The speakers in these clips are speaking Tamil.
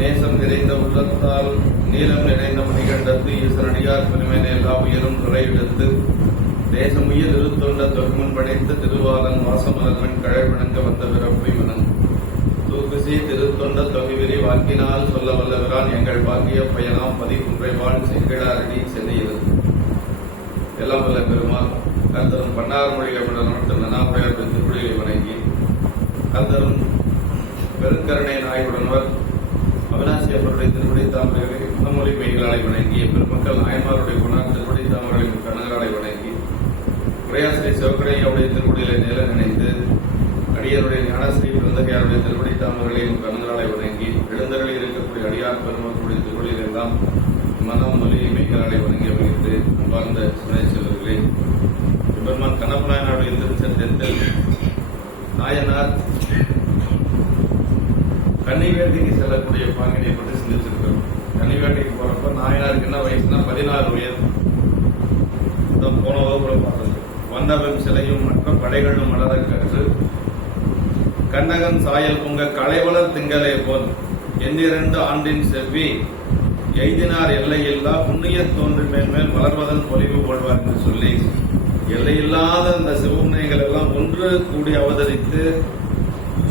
நேசம் நிறைந்த உள்ளத்தால் நீளம் நிறைந்த மணிகண்டத்து ஈசனடியார் பெருமையினை எல்லா உயரும் துறையெடுத்து தேசமுயர் இருத்தொண்ட தொகுமுன் படைத்து திருவாளன் வாசமலர்மன் கழவணங்க வந்த பிறப்பை மனன் தூக்குசி திருத்தொண்ட தொகுவிரி வாக்கினால் சொல்ல வல்லவரான் எங்கள் பாக்கிய பயனாம் பதிகுன்றைவான் செங்கிழாரடி சென்னையில் எல்லாம் வல்ல பெருமாள் கந்தரும் பன்னார் மொழிகளுடன் திருநாவுடையார் திருக்குடியை வணங்கி கந்தரும் பெருங்கருணை நாயுடனவர் அவினாசி அவருடைய திருப்படி தாமரை குணமொழி மெய்களாலை வணங்கி பெருமக்கள் நாயன்மாருடைய குணார் திருப்படி தாமரைகளின் கணங்களாலை வணங்கி உரையாசிரி சிவகடையாவுடைய திருப்படிகளை நில நினைத்து அடியாருடைய ஞானஸ்ரீ பிறந்தகையாருடைய திருப்படி தாமரைகளின் கணங்களாலை வணங்கி எழுந்தகளில் இருக்கக்கூடிய அடியார் பெருமக்களுடைய திருப்படிகள் எல்லாம் மனம் மொழி மெய்களாலை வணங்கி அமைத்து அன்பார்ந்த சுனை செல்வர்களே பெருமான் கண்ணப்ப நாயனாருடைய திருச்சந்தத்தில் நாயனார் கன்னிவேட்டைக்கு செல்லக்கூடிய பாங்கினை பற்றி சிந்திச்சிருக்கிறோம். கன்னிவேட்டைக்கு போறப்ப நாயனாருக்கு என்ன வயசுனா 16 வயது. போன வகுப்புல பார்த்தது. வந்தவன் சிலையும் மற்ற படைகளும் மலர கற்று கண்ணகன் சாயல் பொங்க களைவளர் திங்களே போல் எண்ணிரண்டு ஆண்டின் செவ்வி எய்தினார் எல்லையில்லா புண்ணிய தோன்றின் மேன்மேல் வளர்வதன் பொலிவு கொள்வார் என்று சொல்லி எல்லையில்லாத அந்த சிவமுனைகள் எல்லாம் ஒன்று கூடி அவதரித்து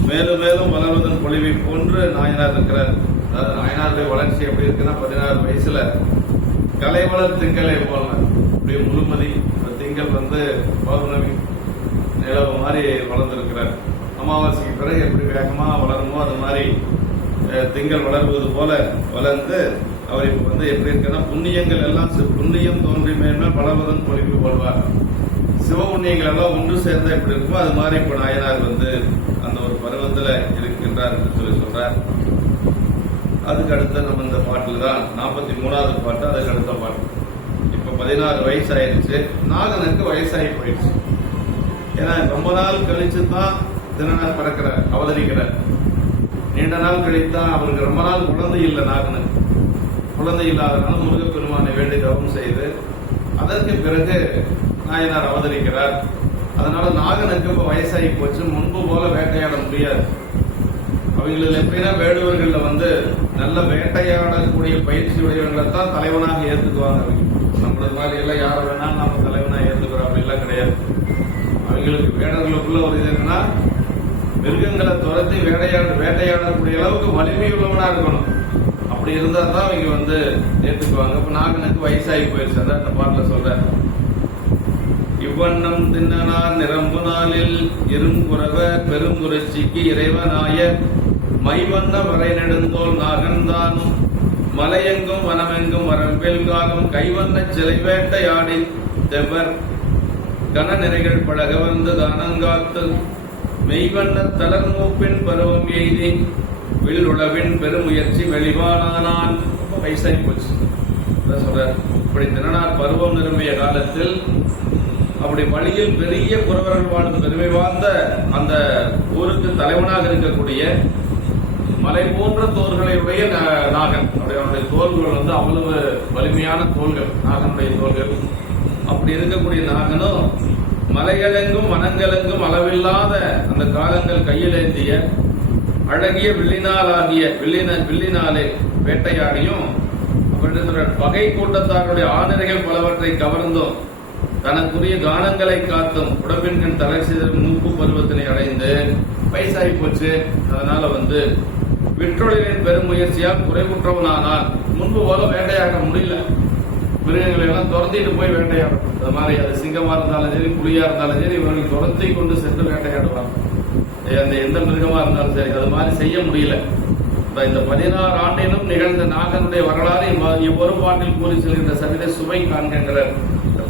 மேலும் மேலும் வளர்வதன் பொலிவை போன்று நாயனார் இருக்கிறார். அதாவது நாயனாருடைய வளர்ச்சி எப்படி இருக்குன்னா 16 வயசுல கலைவளர் திங்களை போல அப்படியே முழுமதி திங்கள் பௌர்ணமி நிலவு மாதிரி வளர்ந்திருக்கிறார். அமாவாசைக்கு பிறகு எப்படி வேகமா வளருமோ அது மாதிரி திங்கள் வளர்வது போல வளர்ந்து அவர் இப்ப எப்படி இருக்குன்னா புண்ணியங்கள் எல்லாம் புண்ணியம் தோன்றி மேன்மேல் வளர்வதன் பொலிவு கொள்வார். சிவ புண்ணியங்கள் எல்லாம் ஒன்று சேர்ந்தா எப்படி இருக்குமோ அது மாதிரி இப்ப நாயனார் அந்த ஒரு பருவத்துல இருக்கின்றார் என்று சொல்றார். அதுக்கு அடுத்த நம்ம இந்த பாட்டுல தான் 43வது பாட்டு. அதுக்கு அடுத்த பாட்டு இப்ப 16 வயசு ஆயிடுச்சு. நாகனுக்கு வயசாகி போயிடுச்சு. ஏன்னா ரொம்ப நாள் கழிச்சு தான் தினநாள் பிறக்கிறார், அவதரிக்கிறார். நீண்ட நாள் கழித்தான் அவருக்கு ரொம்ப நாள் குழந்தை இல்லை. நாகனுக்கு குழந்தை இல்லாதனால முருகப்பெருமானை வேண்டி தவம் செய்து அதற்கு பிறகு நாயனார் அவதரிக்கிறார். அதனால நாகனுக்கு இப்ப வயசாகி போச்சு. முன்பு போல வேட்டையாட முடியாது. அவங்களுக்கு எப்படின்னா வேடுவர்கள் நல்ல வேட்டையாடக்கூடிய பயிற்சி உடையவர்களை தான் தலைவனாக ஏற்றுக்குவாங்க. நம்மளது மாதிரி எல்லாம் யார வேணாலும் நம்ம தலைவனாக ஏற்றுக்கிறோம் அப்படிலாம் கிடையாது. அவங்களுக்கு வேடர்களுக்குள்ள ஒரு இது என்னன்னா மிருகங்களை துரத்தி வேட்டையாடக்கூடிய அளவுக்கு வலிமை உள்ளவனா இருக்கணும். அப்படி இருந்தா தான் அவங்க ஏற்றுக்குவாங்க. இப்ப நாகனுக்கு வயசாகி போயிருச்சு. அதான் அந்த பாட்டுல சொல்ற இவ்வண்ணம் தின்னனார் நிரம்பு நாளில் இருங்குறவ பெருங்குறைச்சிக்கு இறைவனாய மைவண்ண வரை நெடுந்தோல் நாகன்தானும் மலையெங்கும் வனமெங்கும் வரம்பில் காலும் கைவண்ண சிலை வேட்டையாடி தெவர் கன நிறைகள் பழக தானங்காத்து மெய்வண்ண தளர்மூப்பின் பருவம் எய்தி வில்லுளவின் பெருமுயற்சி வெளிவானான். வயசாகி போச்சு சொல்ற. இப்படி தினனார் பருவம் நிரம்பிய காலத்தில் அப்படி வழியில் பெரிய புறவர்கள் வாழ்ந்த பெருமை வாழ்ந்த அந்த ஊருக்கு தலைவனாக இருக்கக்கூடிய மலை போன்ற தோள்களையுடைய நாகன். அவருடைய தோள்கள் அவ்வளவு வலிமையான தோள்கள், நாகனுடைய தோள்கள். அப்படி இருக்கக்கூடிய நாகனும் மலைகளெங்கும் வனங்களெங்கும் அளவில்லாத அந்த காலங்கள் கையிலேந்திய அழகிய வில்லினாலே வேட்டையாடியும் பகை கூட்டத்தாருடைய ஆணிரைகள் பலவற்றை கவர்ந்தும் தனக்குரிய கானங்களை காத்தும் உடம்பின் தலை சிதறும் மூப்பு பருவத்தினை அடைந்து வயசாகி போச்சு. அதனால விற்றொழிலின் பெருமுயற்சியால் குறைவுற்றவனானால் முன்பு போல வேட்டையாட முடியல. மிருகங்களை எல்லாம் துரத்திட்டு போய் வேட்டையாடும். அது மாதிரி அது சிங்கமா இருந்தாலும் சரி, புலியா இருந்தாலும் சரி, இவர்கள் துரத்தி கொண்டு சென்று வேட்டையாடுவாங்க. எந்த மிருகமா இருந்தாலும் சரி, அது மாதிரி செய்ய முடியல. இந்த 16 ஆண்டிலும் நிகழ்ந்த நாகனுடைய வரலாறு ஒரு பாட்டில் கூறி செல்கின்ற சவிதை சுவை காண்கின்றார்.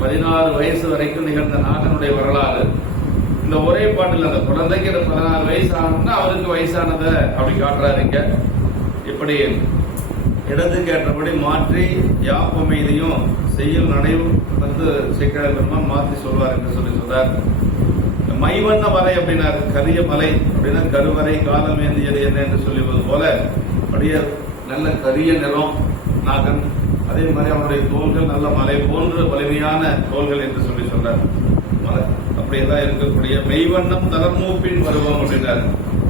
16 வயசு வரைக்கும் நிகழ்ந்த நாகனுடைய வரலாறு இந்த ஒரே பாட்டில். அந்த குழந்தைக்கு 16 வயசு ஆனதுன்னா அவருக்கு வயசானத அப்படி காட்டுறாருங்க. இப்படி இடத்துக்கு ஏற்றபடி மாற்றி யாப்பமைதியும் செய்யல் நடையும் சிக்கழ பெருமான் மாற்றி சொல்வார் என்று சொல்றார். மைவண்ண வரை அப்படின்னா கரிய மலை அப்படின்னா கருவறை காலம் ஏந்தியது என்ன என்று சொல்லுவது போல அப்படியே நல்ல கரிய நிறம் நாகன். அதே மாதிரி அவனுடைய தோள்கள் நல்ல மலை போன்ற வலிமையான தோள்கள் என்று சொல்றார். அப்படியேதான் இருக்கக்கூடிய மெய்வண்ணம் தளர்மூப்பின் பருவம் அப்படின்னாரு.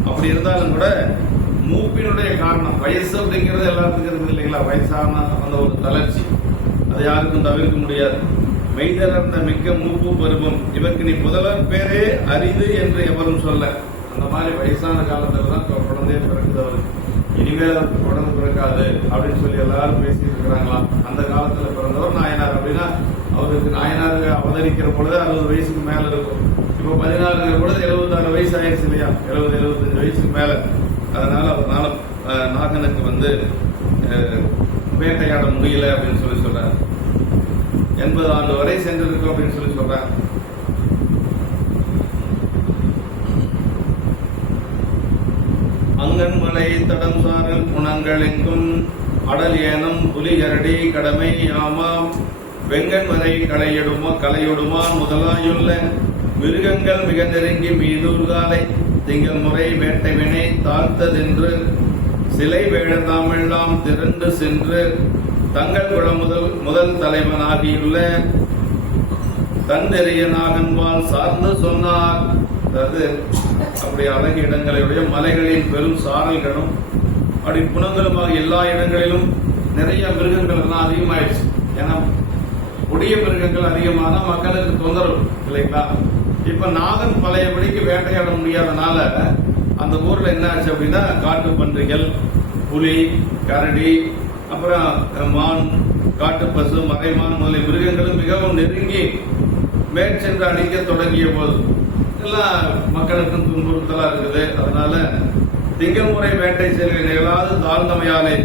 அப்படி இருந்தாலும் கூட மூப்பினுடைய காரணம் வயசு அப்படிங்கிறது எல்லாத்துக்கும் இருக்குது இல்லைங்களா? வயசான அந்த ஒரு தளர்ச்சி அதை யாருக்கும் தவிர்க்க முடியாது. மெய்தளர்ந்த மிக்க மூப்பு பருவம் இவருக்கு நீ முதல்வர் பேரே அரிது என்று எவரும் சொல்ல. அந்த மாதிரி வயசான காலத்துல தான் குழந்தைய பிறக்குது அவருக்கு. இனிமேல் அவருக்கு குழந்தை பிறக்காது அப்படின்னு சொல்லி எல்லாரும் பேசிட்டு இருக்கிறாங்களாம். அந்த காலத்துல பிறந்தவர் நாயனார். அப்படின்னா அவருக்கு நாயனார் அவதரிக்கிற பொழுது 60 வயசுக்கு மேல இருக்கும். இப்ப 14 பொழுது 76 வயசு ஆயிடுச்சு இல்லையா? 70-75 வயசுக்கு மேல. அதனால அவரால் நாகனுக்கு வேட்டையாட முடியல அப்படின்னு சொல்லி சொல்றாரு. 80 ஆண்டு வரை சென்றிருக்கும் அப்படின்னு சொல்லி சொல்றாங்க. அங்கன்மலை தடம் சாரல் குணங்கள் எங்கும் அடல் ஏனம் புலி கரடி கடமை ஆமாம் வெங்கன்மலை கலையொடுமா முதலாயுள்ள மிருகங்கள் மிக நெருங்கி மீதூர்காலை திங்கள் முறை வேட்டை வினை தாழ்த்ததென்று சிலை வேடதாமெல்லாம் திரண்டு சென்று தங்கள் குல முதல் தலைவனாகியுள்ள தன்னெறிய நாகன்பால் சார்ந்து சொன்னார். அதாவது அப்படி அழகிய இடங்களுடைய மலைகளின் பெரும் சாரல்களும் அப்படி புனங்களுமாக எல்லா இடங்களிலும் நிறைய மிருகங்கள் எல்லாம் அதிகமாயிடுச்சு. ஏன்னா கொடிய மிருகங்கள் அதிகமான மக்களுக்கு தொந்தரவு இல்லைங்களா? இப்ப நாகன் பழையபடிக்கு வேட்டையாட முடியாதனால அந்த ஊர்ல என்ன ஆச்சு அப்படின்னா காட்டு பன்றிகள், புலி, கரடி, அப்புறம் மான், காட்டு பசு, மறைமான் முதலிய மிருகங்களும் மிகவும் நெருங்கி மேற்சென்று அடிக்க தொடங்கிய போது எல்லாம் மக்களுக்கும் துன்புறுத்தலா இருக்குது. அதனால திங்கள் முறை வேட்டை செல்கிற நிகழாது தாழ்ந்தமையாலே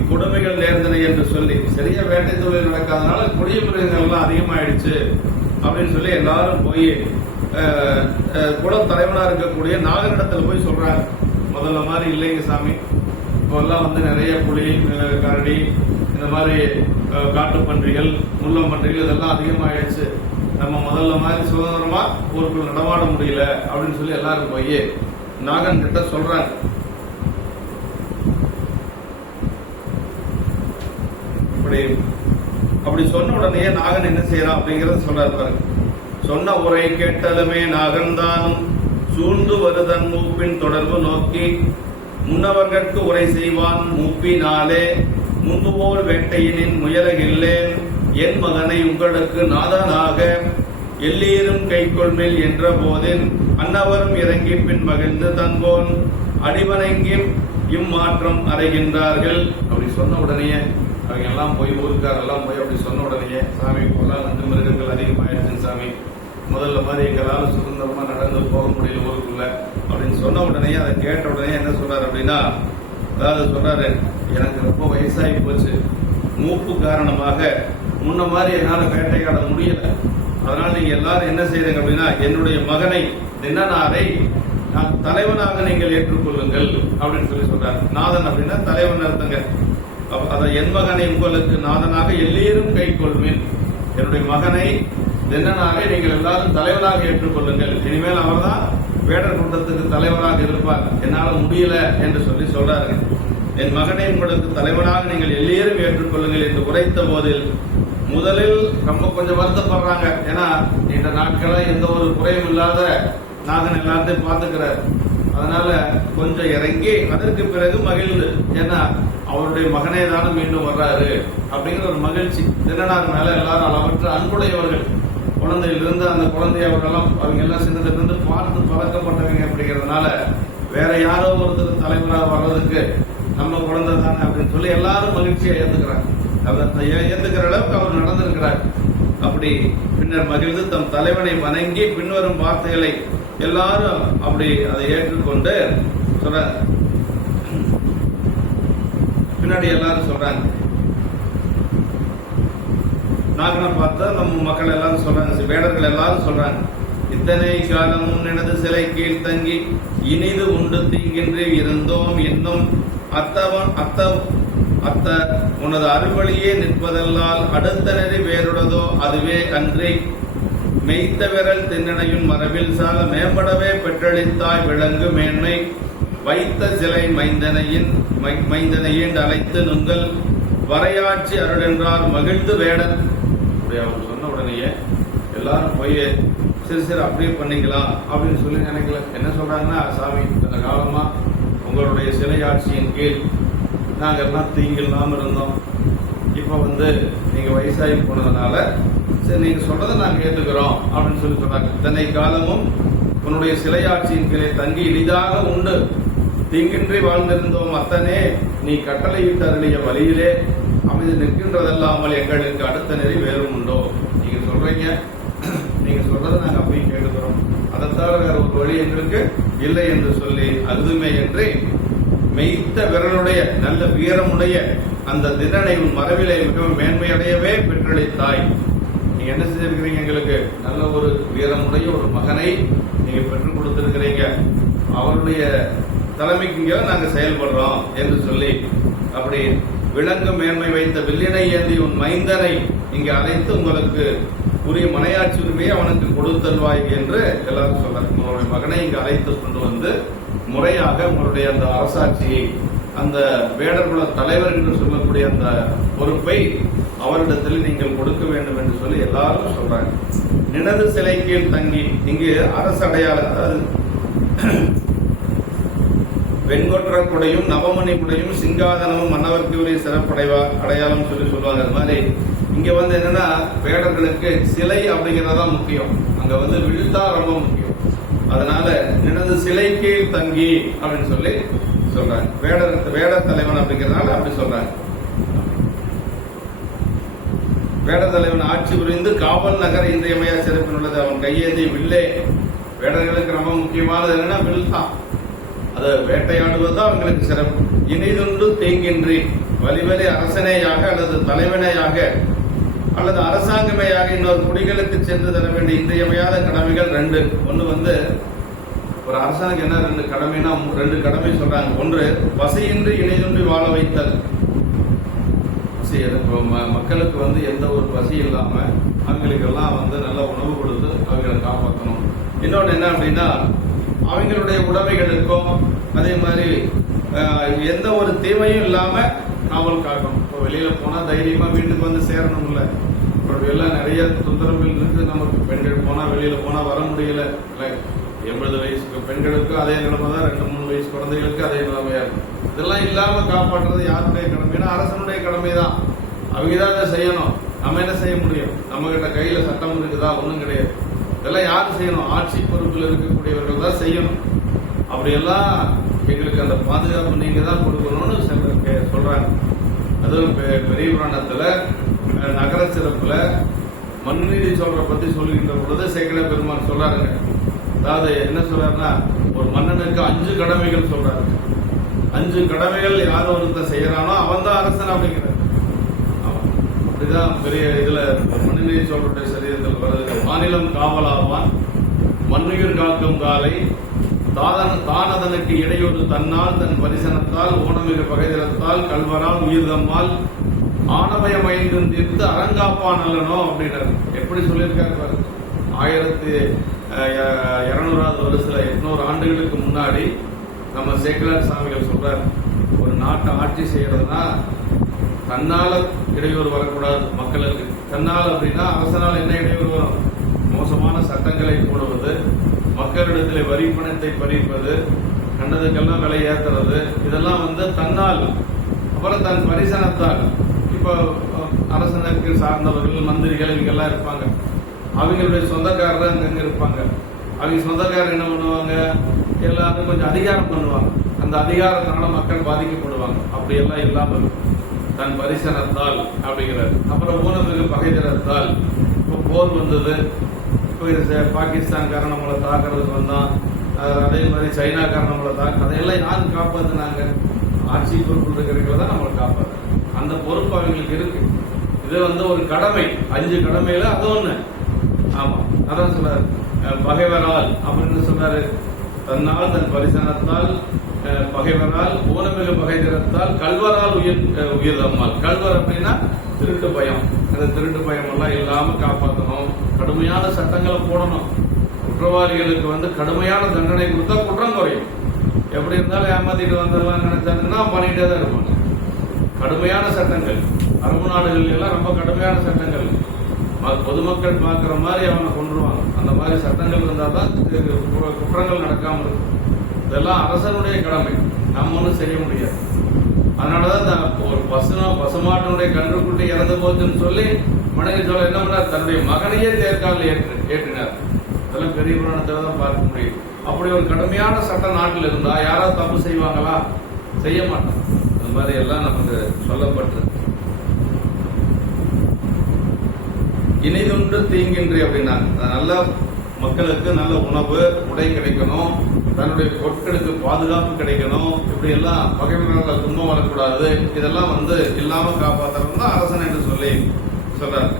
இக்கொடுமைகள் நேர்ந்தனை என்று சொல்லி சரியா வேட்டை தொழில் நடக்காதனால கொடிய மிருகங்கள் எல்லாம் அதிகமாயிடுச்சு அப்படின்னு சொல்லி எல்லாரும் போய் குல தலைவனா இருக்கக்கூடிய நாகனிடத்துல போய் சொல்றாங்க. முதல்ல மாதிரி இல்லைங்க சாமி, இப்பெல்லாம் நிறைய புலி, கரடி, இந்த மாதிரி காட்டு பன்றிகள், முள்ளம் பன்றிகள் இதெல்லாம் அதிகமாயிடுச்சு. நம்ம முதல்ல மாதிரி சுதந்திரமா ஊருக்குள்ள நடமாட முடியல அப்படின்னு சொல்லி எல்லாரும் போய் நாகன் கிட்ட சொல்றாங்க. அப்படி சொன்ன உடனே நாகன் என்ன செய்யறான் அப்படிங்கறத சொல்றாரு. சொன்ன உரை கேட்டலுமே நாகன் தானும் சூழ்ந்து வருதன் மூப்பின் தொடர்பு நோக்கி முன்னவர்கட்கு உரை செய்வான் மூப்பினாலே முன்பு போல் வேட்டையினின் முயலகில்லேன் என் மகனை உங்களுக்கு நாதனாக எல்லீரும் கைக்கொள்மில் என்ற போதில் அன்னவரும் இறங்கி பின் மகிழ்ந்து தன்போன் அடிவணங்கி இம்மாற்றம் அறைகின்றார்கள். அப்படி சொன்ன உடனே அவங்க எல்லாம் போய் ஊருக்காரெல்லாம் போய் அப்படி சொன்ன உடனே சாமி இப்பெல்லாம் மிருகங்கள் அதிகமாயிடுச்சு சாமி, முதல்ல மாதிரி எங்களால சுதந்திரமா நடந்து போக முடியல ஊருக்குள்ள அப்படின்னு சொன்ன உடனே அதை கேட்ட உடனே என்ன சொல்றாரு அப்படின்னா, அதாவது சொல்றாரு, எனக்கு ரொம்ப வயசாகி போச்சு, மூப்பு காரணமாக முன்ன மாதிரி என்னால வேட்டையாட முடியல. அதனால நீங்க எல்லாரும் என்ன செய்யுங்க அப்படின்னா என்னுடைய மகனை நின்னனாரை நான் தலைவனாக நீங்கள் ஏற்றுக்கொள்ளுங்கள் அப்படின்னு சொல்லி சொல்றாரு. நாதன் அப்படின்னா தலைவன் அர்த்தங்க. அதை என் மகனை உங்களுக்கு நாதனாக எல்லீரும் கை கொள்வேன், என்னுடைய மகனை நின்னனாரை நீங்கள் எல்லாரும் தலைவராக ஏற்றுக்கொள்ளுங்கள், இனிமேல் அவர் தான் வேடர் கூட்டத்துக்கு தலைவராக இருப்பார், என்னால முடியல என்று சொல்லி சொல்றாரு. என் மகனை உங்களுக்கு தலைவனாக நீங்கள் எல்லோரும் ஏற்றுக்கொள்ளுங்கள் என்று உரைத்த போதில் முதலில் ரொம்ப கொஞ்சம் வருத்தப்படுறாங்க. ஏன்னா இந்த நாட்கள எந்த ஒரு குறையும் இல்லாத நாகன் எல்லாத்தையும் பார்த்துக்கிறார். அதனால கொஞ்சம் இறங்கி அதற்கு பிறகு மகிழ்ந்து, ஏன்னா அவருடைய மகனே தானே மீண்டும் வர்றாரு அப்படிங்கிற ஒரு மகிழ்ச்சி. தின்னனார் மேல எல்லாரும் அளவற்ற அன்புடையவர்கள். குழந்தையிலிருந்து அந்த குழந்தைய அவங்க எல்லாம் சின்னதிலிருந்து பார்த்து பழக்கப்பட்டவங்க அப்படிங்கிறதுனால வேற யாரோ ஒருத்தர் தலைவராக வர்றதுக்கு நம்ம குழந்தை தானே அப்படின்னு சொல்லி எல்லாரும் மகிழ்ச்சியை ஏத்துக்கிறாங்க. அதை ஏத்துக்கிற அளவுக்கு அவர் நடந்திருக்கிறார். அப்படி பின்னர் மகிழ்ந்து தம் தலைவனை வணங்கி பின்வரும் வார்த்தைகளை எல்லாரும் அப்படி அதை ஏற்றுக்கொண்டு சொல்ற. பின்னாடி எல்லாரும் சொல்றாங்க, நாகனை பார்த்தா நம்ம மக்கள் எல்லாரும் சொல்றாங்க, வேடர்கள் எல்லாரும் சொல்றாங்க, இத்தனை காலமும் எனது சிலை கீழ் தங்கி இனிது உண்டு தீங்கின்றி இருந்தோம் இன்னும் அத்த உனது அறுவழியே நிற்பதல்லால் அடுத்த நெறி வேறுடதோ அதுவே அன்றி மெய்த்த விரல் திண்ணனையும் மரபில் சால மேம்படவே பெற்றளித்தாய் விளங்கு மேன்மை வைத்த சிலை மைந்தனையின் அழைத்து நுங்கள் வரையாட்சி அருள் என்றார் மகிழ்ந்து வேடன். அவர் சொன்ன உடனேயே எல்லாரும் போய் சிறு சிறு அப்படியே பண்ணிக்கலாம் அப்படின்னு சொல்லி நினைக்கல. என்ன சொல்றாங்கன்னா, சாமி இந்த காலமா உங்களுடைய சிலை ஆட்சியின் கீழ் நாங்கள்லாம் தீங்கு இல்லாமல் இருந்தோம். இப்போ நீங்கள் வயசாகி போனதுனால சரி நீங்கள் சொல்றதை நாங்கள் ஏற்றுக்கிறோம் அப்படின்னு சொல்றாங்க. இத்தனை காலமும் உன்னுடைய சிலை ஆட்சியின் கீழே தங்கி இனிதாக உண்டு தீங்கின்றி வாழ்ந்திருந்தோம். அத்தனே நீ கட்டளையிட்டு அருளிய வழியிலே அமைதி நிற்கின்றதல்லாமல் எங்களுக்கு அடுத்த நெறி வேறும் உண்டோ? நீங்க சொல்றீங்க, நீங்க சொல்றதை நாங்கள் அப்படியே கேட்டுக்கிறோம். அதை தவிர வேற ஒரு வழி எங்களுக்கு இல்லை என்று சொல்லி அகுதுமை என்று மெய்த்த விரலுடைய நல்ல வீரமுடைய அந்த தினனை உன் மரபிலை மிகவும் மேன்மையடையவே பெற்றளித்தாய். நீங்க என்ன செஞ்சிருக்கிறீங்க? எங்களுக்கு நல்ல ஒரு வீரமுடைய ஒரு மகனை நீங்க பெற்றுக் கொடுத்திருக்கிறீங்க. அவருடைய தலைமைக்கு நாங்க செயல்படுறோம் என்று சொல்லி அப்படி விலங்கு மேன்மை வைத்த வில்லினை ஏந்தி உன் மைந்தனை இங்க அழைத்து உங்களுக்கு உரிய மனையாட்சி உரிமையை அவனுக்கு கொடுத்தல்வாய் என்று எல்லாரும் சொல்றாங்க. உங்களுடைய மகனை இங்கு அழைத்து கொண்டு முறையாக உங்களுடைய அந்த அரசாட்சியை அந்த வேடர்குல தலைவர் என்று சொல்லக்கூடிய அந்த பொறுப்பை அவரிடத்தில் நீங்கள் கொடுக்க வேண்டும் என்று சொல்லி எல்லாரும் சொல்றாங்க. நினது சிலை கீழ் தங்கி இங்கு அரசு அடையாளம், அதாவது வெண்கொற்ற குடையும் நவமணி குடையும் சிங்காதனமும் மன்னவர்க்கு உரிய சிறப்படைவா அடையாளம் சொல்லி சொல்லுவாங்க. அது மாதிரி இங்க என்னன்னா வேடர்களுக்கு சிலை அப்படிங்கறதான் முக்கியம். அங்க விழுத்தா ரொம்ப முக்கியம். அதனால நினது சிலை கீழ் தங்கி அப்படின்னு சொல்லி சொல்றாங்க. வேட தலைவன் அப்படிங்கறதுனால அப்படி சொல்றாங்க. வேட தலைவன் ஆட்சி புரிந்து காவல் நகர் இன்றியமையா சிறப்பில் உள்ளது. அவன் கையேந்தி வில்லே. வேடர்களுக்கு ரொம்ப முக்கியமானது என்னன்னா வில் தான். அதை வேட்டையாடுவதுதான் அவங்களுக்கு சிறப்பு. இணைதுண்டு தேங்கின்றி வலிவலி அரசனேயாக அல்லது தலைவனையாக அல்லது அரசாங்கமேயாக இன்னொரு குடிகளுக்கு சென்று தர வேண்டிய இன்றியமையாத கடமைகள் 2. ஒன்று ஒரு அரசாங்கம் என்ன 2 கடமைனா 2 கடமை சொல்றாங்க. ஒன்று பசியின்றி இணைதுன்றி வாழ வைத்தல். மக்களுக்கு எந்த ஒரு பசி இல்லாம அவங்களுக்கு எல்லாம் நல்ல உணவு கொடுத்து அவங்களை காப்பாற்றணும். இன்னொன்று என்ன அப்படின்னா அவங்களுடைய உடைமைகளுக்கும் அதே மாதிரி எந்த ஒரு தீமையும் இல்லாம காவல் காக்கணும். இப்போ வெளியில போனா தைரியமா வீட்டுக்கு சேரணும். இல்ல எல்லாம் நிறைய தொந்தரவுகள் இருக்கு நமக்கு. பெண்கள் போனா வெளியில போனா வர முடியல. 80 வயசுக்கு பெண்களுக்கு அதே நிலைமை தான், 2-3 வயசு குழந்தைகளுக்கு அதே நிலைமையா இருக்கு. இதெல்லாம் இல்லாம காப்பாற்றுறது யாருடைய கடமைனா அரசனுடைய கடமை தான். அவங்க தான் அதை செய்யணும். நம்ம என்ன செய்ய முடியும்? நம்ம கிட்ட கையில சட்டம் இருக்குதா? ஒண்ணும் கிடையாது. இதெல்லாம் யாரு செய்யணும்? ஆட்சி பொறுப்பில் இருக்கக்கூடியவர்கள் தான் செய்யணும். அப்படியெல்லாம் எங்களுக்கு அந்த பாதுகாப்பு நீங்க தான் கொடுக்கணும்னு சொல்றாங்க. அதுவும் பெரிய புராணத்துல நகர சிறப்புல மனுநீதி சொல்ற பத்தி சொல்லுகின்ற பொழுது சேக்கிழ பெருமான் சொல்றாருங்க. அதாவது என்ன சொல்றாருன்னா ஒரு மன்னனுக்கு 5 கடமைகள் சொல்றாரு. 5 கடமைகள் யார் ஒருத்தன் செய்யறானோ அவன் தான் அரசன் அப்படிங்கிறார். அப்படிதான் பெரிய இதுல மனுநீதி சொல்ற சரீரத்தில் வருது. மாநிலம் காவலாவான், மண்ணுயிர் காக்கும் காலை, தான் அதனுக்கு இடையூறு தன்னால், தன் பரிசனத்தால், ஊனமிகு பகைதிரத்தால், கல்வரால், உயிர்தம்மால், ஆணவயம் ஐந்து தீர்த்து அறங்காப்பான் அல்லனோ அப்படின்னாரு. எப்படி சொல்லியிருக்காரு பாரு. 1200வது வருஷத்துல 800 ஆண்டுகளுக்கு முன்னாடி நம்ம சேக்கிழார் சாமிகள் சொல்றாரு, ஒரு நாட்டை ஆட்சி செய்யறதுன்னா தன்னால இடையூறு வரக்கூடாது மக்களுக்கு. தன்னால் அப்படின்னா அரசனால் என்ன இடையூறு வரும்? மோசமான சட்டங்களை போடுவது, மக்களிடத்தில் வரி பணத்தை பறிப்பது, கண்டதுக்கெல்லாம் விலை ஏற்றுறது, இதெல்லாம் தன்னால். அப்புறம் தன் பரிசனத்தால். இப்போ அரசனுக்கு சார்ந்தவர்கள் மந்திரிகள் இவங்கெல்லாம் இருப்பாங்க. அவங்களுடைய சொந்தக்காரர் அங்கங்க இருப்பாங்க. அவங்க சொந்தக்காரர் என்ன பண்ணுவாங்க? எல்லாரும் கொஞ்சம் அதிகாரம் பண்ணுவாங்க. அந்த அதிகாரத்தினால மக்கள் பாதிக்கப்படுவாங்க. அப்படியெல்லாம் இல்லாமல் தன் பரிசனத்தால் அப்படிங்கிறார். அப்புறம் ஊனமிகு பகைதிரத்தால். இப்போ போர் வந்தது. இப்போ பாகிஸ்தான்காரன் நம்மளை தாக்குறதுக்கு வந்தான். அதே மாதிரி சைனாக்காரன் நம்மளை தாக்கு. அதையெல்லாம் யாரு காப்பாத்துனாங்க? ஆட்சி பொறுப்பு இருக்கிறவங்க தான் நம்மளை காப்பாத்து. அந்த பொறுப்பு அவங்களுக்கு இருக்கு. இது ஒரு கடமை. 5 கடமையில அது ஒண்ணு. ஆமா, அதான் சொல்றாரு. பகைவரால் அப்படின்னு சொன்னாரு. தன்னால், தன் பரிசனத்தால், பகைவரால், ஊனமிகு பகைதிரத்தால், கல்வரால் உயிர்தம்மால். கல்வர் அப்படின்னா திருட்டு பயம். அந்த திருட்டு பயம் எல்லாம் இல்லாம காப்பாற்றணும். கடுமையான சட்டங்களை போடணும். குற்றவாளிகளுக்கு கடுமையான தண்டனை கொடுத்தா குற்றம் குறையும். எப்படி இருந்தாலும் ஏமாத்திட்டு வந்துடலாம் நினைச்சாங்கன்னா பண்ணிட்டே தான் இருப்பாங்க. கடுமையான சட்டங்கள் அரபு நாடுகள் எல்லாம் ரொம்ப கடுமையான சட்டங்கள். பொதுமக்கள் பார்க்கிற மாதிரி அவனை கொண்டுருவாங்க. அந்த மாதிரி சட்டங்கள் இருந்தால் தான் குற்றங்கள் நடக்காமல் இருக்கும். இதெல்லாம் அரசனுடைய கடமை. நம்ம ஒன்றும் செய்ய முடியாது. அதனாலதான் ஒரு பசுமாட்டினுடைய கன்றுக்குட்டி இறந்து போச்சுன்னு சொல்லி மனைவி சொல்ல என்ன பண்ணார், தன்னுடைய மகனையே தேர்காலில் ஏற்றினார். அதெல்லாம் பெரிய புராணத்தை தான் பார்க்க முடியும். அப்படி ஒரு கடுமையான சட்டம் நாட்டில் இருந்தா யாராவது தப்பு செய்வாங்களா? செய்ய மாட்டாங்க. அந்த மாதிரி எல்லாம் நமக்கு சொல்லப்பட்டிருக்கு. இனிதுண்டு தீங்கின்றி அப்படின்னா நல்ல மக்களுக்கு நல்ல உணவு உடை கிடைக்கணும், தன்னுடைய பொருட்களுக்கு பாதுகாப்பு கிடைக்கணும், இப்படி எல்லாம் பகைவர்களால் துன்பம் வரக்கூடாது, இதெல்லாம் இல்லாம காப்பாற்றணும் தான் அரசன் என்று சொல்லி சொல்றாரு.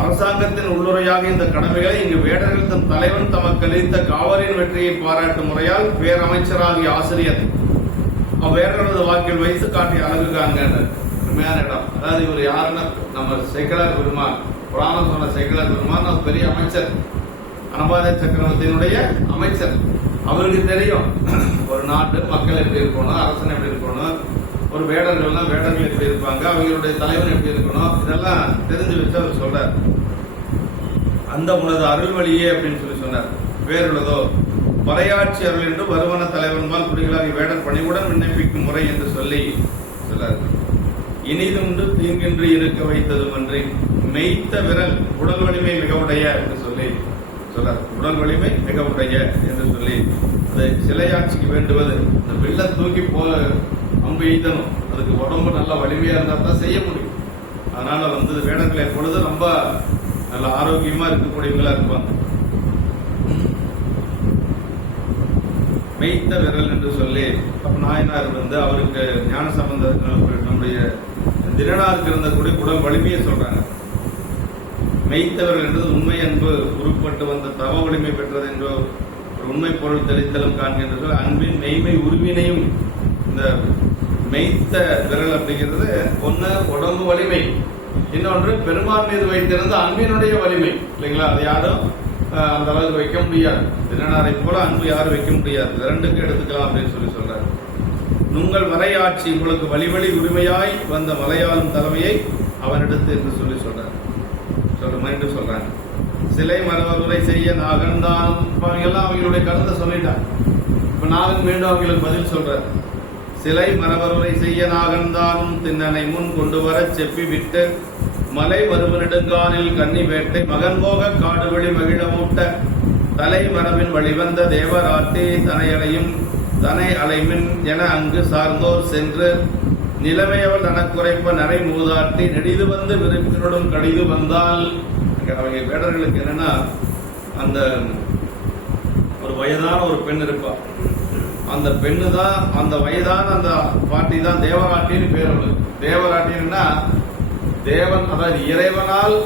அரசாங்கத்தின் உள்ளுரையாக இந்த கடமைகளை இங்கு வேடர்கள் தம் தலைவன் தமக்கு அளித்த காவலின் வெற்றியை பாராட்டும் முறையால் பேரமைச்சராகிய ஆசிரியர் அவ்வேடர்களது வாக்கில் வைத்து காட்டிய அழகு காண்க. உண்மையான இடம். அதாவது இவர் யாருன்னா நம்ம சேக்கிழார் பெருமான், புராணம் சொன்ன சேக்கிழார் பெருமான் பெரிய அமைச்சர், அனபாத சக்கரவர்த்தியினுடைய அமைச்சர். அவருக்கு தெரியும் ஒரு நாட்டு மக்கள் எப்படி இருக்கணும், அரசன் எப்படி இருக்கணும், ஒரு வேடர்கள் எப்படி இருப்பாங்க, அவங்களுடைய தலைவன் எப்படி இருக்கணும், இதெல்லாம் தெரிஞ்சு வச்சு அவர் சொல்றார். அந்த உனது அருள் வழியே அப்படின்னு சொல்லி சொன்னார். வேறுள்ளதோ பறையாட்சி அருள் என்று வருவன தலைவன்மால் குடிகளாக வேடர் பணிவுடன் விண்ணப்பிக்கும் முறை என்று சொல்லி சொன்னார். இனிதுண்டு தீங்கின்றி இருக்க வைத்ததுமன்றி மெய்த்த விரல் உடல் வலிமை மிக உடைய என்று சொல்லி சொல்றார். உடல் வலிமை மிக உடைய என்று சொல்லி அது சிலையாட்சிக்கு வேண்டுவது இந்த வெள்ள தூக்கி அம்பு எய்தணும். அதுக்கு உடம்பு நல்ல வலிமையா இருந்தா தான் செய்ய முடியும். அதனால வேடர்கள் எப்பொழுது ரொம்ப நல்ல ஆரோக்கியமா இருக்கக்கூடியவங்களா இருப்பாங்க. மெய்த்த விரல் என்று சொல்லி நாயனார் அவருக்கு ஞான சம்பந்த நம்முடைய தினனாருக்கு இருந்தக்கூடிய உடல் வலிமையை சொல்றாங்க. மெய்த்தவர்கள் என்றது உண்மை அன்பு உருப்பட்டு வந்த தவ வலிமை பெற்றது என்றோ ஒரு உண்மை பொருள் தெளித்தலும் காண்கின்ற அன்பின் மெய்மை உருவினையும் இந்த மெய்த்த விரல் அப்படிங்கிறது ஒன்னு உடம்பு வலிமை, இன்னொன்று பெருமான் மீது வைத்திருந்த அன்பினுடைய வலிமை இல்லைங்களா? அது யாரும் அந்த அளவுக்கு வைக்க முடியாது. தினனாரை போல அன்பு யாரும் வைக்க முடியாது. இரண்டுக்கு எடுத்துக்கலாம் அப்படின்னு சொல்லி சொல்றாரு. நுங்கள் மறையாட்சி உங்களுக்கு வழிவழி உரிமையாய் வந்த மலையாளும் தலைமையை அவனிடத்து என்று சொல்லி சொல்றாரு. சொல்றாங்க. சிலை மரவருரை செய்ய நாகன் தான் எல்லாம் அவங்களுடைய கருத்தை சொல்லிட்டாங்க. இப்ப நாகன் மீண்டும் அவங்களுக்கு பதில் சொல்றாரு. சிலை மரவருரை செய்ய நாகன் தானும் திண்ணனை முன் கொண்டு வர செப்பி விட்டு மலை மருவு நெடுங்கானில் கன்னி வேட்டை மகன் போக காடு வழி மகிழ மூட்ட தலை மரபின் வழிவந்த தேவராட்டி தனை அலைமின் என அங்கு சார்ந்தோர் சென்று நிலைமையவள் தனக்குறைப்ப நரை மூதாட்டி நெடிது வந்து விருப்பினுடன் கடிது வந்தால் அவங்க வேடர்களுக்கு என்னன்னா அந்த ஒரு வயதான ஒரு பெண் இருப்பா. அந்த பெண்ணு தான் அந்த வயதான அந்த பாட்டி தான் தேவராட்டின்னு பேர். அவளுக்கு தேவராட்டின்னா தேவன், அதாவது இறைவனால்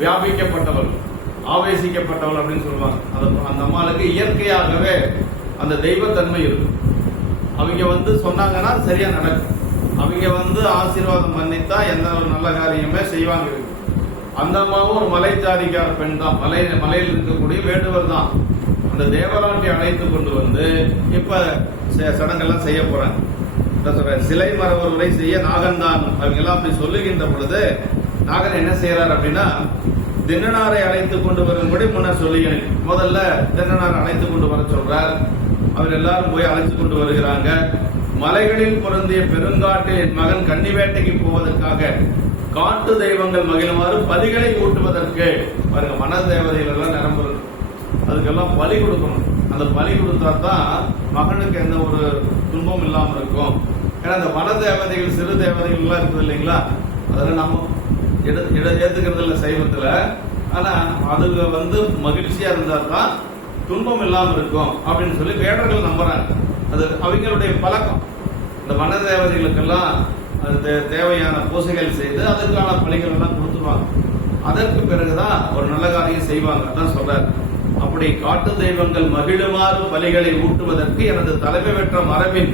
வியாபிக்கப்பட்டவள், ஆவேசிக்கப்பட்டவள் அப்படின்னு சொல்லுவாங்க. அந்த அம்மாளுக்கு இயற்கையாகவே அந்த தெய்வத்தன்மை இருக்கும். அவங்க சொன்னாங்கன்னா சரியா நடக்கும். அவங்க ஆசீர்வாதம் பண்ணித்தா எந்த ஒரு நல்ல காரியமே செய்வாங்க. அந்த அம்மாவும் ஒரு மலை ஜாதிக்கார பெண் தான், மலையில் இருக்கக்கூடிய வேண்டுவர் தான். அந்த தேவராட்டி அழைத்து கொண்டு இப்ப சடங்கெல்லாம் செய்ய போறாங்க. சிலை மரவருரை செய்ய நாகன் தான் அவங்க எல்லாம் அப்படி சொல்லுகின்ற பொழுது நாகன் என்ன செய்யறாரு அப்படின்னா தின்னனாரை அழைத்து கொண்டு வரும்படி முன்னர் சொல்லி முதல்ல தின்னனாரை அழைத்து கொண்டு வர சொல்றார். அவர் எல்லாரும் போய் அழைத்து கொண்டு வருகிறாங்க. மலைகளில் பொருந்திய பெருங்காட்டில் என் மகன் கன்னி வேட்டைக்கு போவதற்காக காட்டு தெய்வங்கள் மகிழுமாறு பலிகளை ஊட்டுவதற்கு பாருங்க, மன தேவதைகள் எல்லாம் நிரம்பு, அதுக்கெல்லாம் பலி கொடுக்கணும். அந்த பலி கொடுத்தா தான் மகனுக்கு எந்த ஒரு துன்பம் இல்லாமல் இருக்கும். ஏன்னா அந்த வன தேவதைகள் சிறு தேவதைகள் எல்லாம் இருக்குது இல்லைங்களா, அதெல்லாம் நம்ம ஏத்துக்கிறது இல்லை சைவத்துல. ஆனா அது மகிழ்ச்சியா இருந்தா தான் துன்பம் இல்லாமல் இருக்கும் அப்படின்னு சொல்லி வேடர்கள் நம்புறாங்க. அது அவங்களுடைய பழக்கம். இந்த வன தேவதைகளுக்கெல்லாம் அது தேவையான பூசைகள் செய்து அதற்கான பலிகள் எல்லாம் கொடுத்துருவாங்க. அதற்கு பிறகுதான் ஒரு நல்ல காரியம் செய்வாங்க. அதான் சொல்றாரு. அப்படி காட்டு தெய்வங்கள் மகிழுமாறு பலிகளை ஊட்டுவதற்கு எனது தலைமை பெற்ற மரபின்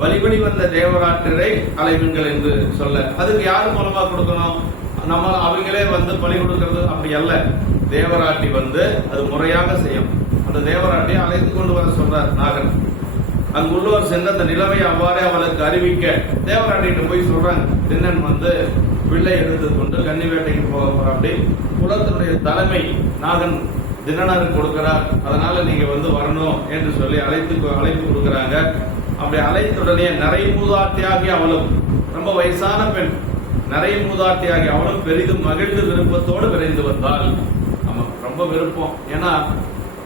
வழிபடி வந்த தேவராட்டிரை அலைவீன்கள் என்று சொல்ல, அதுக்கு யாரு மூலமா கொடுக்கணும்? நம்ம அவங்களே பலி கொடுக்கிறது அப்படி அல்ல. தேவராட்டி அது முறையாக செய்யும். அந்த தேவராட்டியை அழைத்து கொண்டு வர சொல்றார் நாகன். அங்கு உள்ளவர் சென்று அந்த நிலைமையை அவ்வாறே அவளுக்கு அறிவிக்க தேவராட்டிட்டு போய் சொல்றாங்க. திண்ணன் பிள்ளை எடுத்து கொண்டு கன்னி வேட்டைக்கு போக அப்படி குலத்தினுடைய தலைமை நாகன் தினனர் கொடுக்கிறார், அதனால நீங்க வரணும் என்று சொல்லி அழைப்பு கொடுக்கிறாங்க. அப்படி அழைத்துடனே நிறைய மூதாட்டியாகி அவளும், ரொம்ப வயசான பெண், நிறைய மூதாட்டியாகி அவளும் பெரிதும் மகிழ்ந்து விருப்பத்தோடு விரைந்து வந்தாள். நமக்கு ரொம்ப விருப்பம், ஏன்னா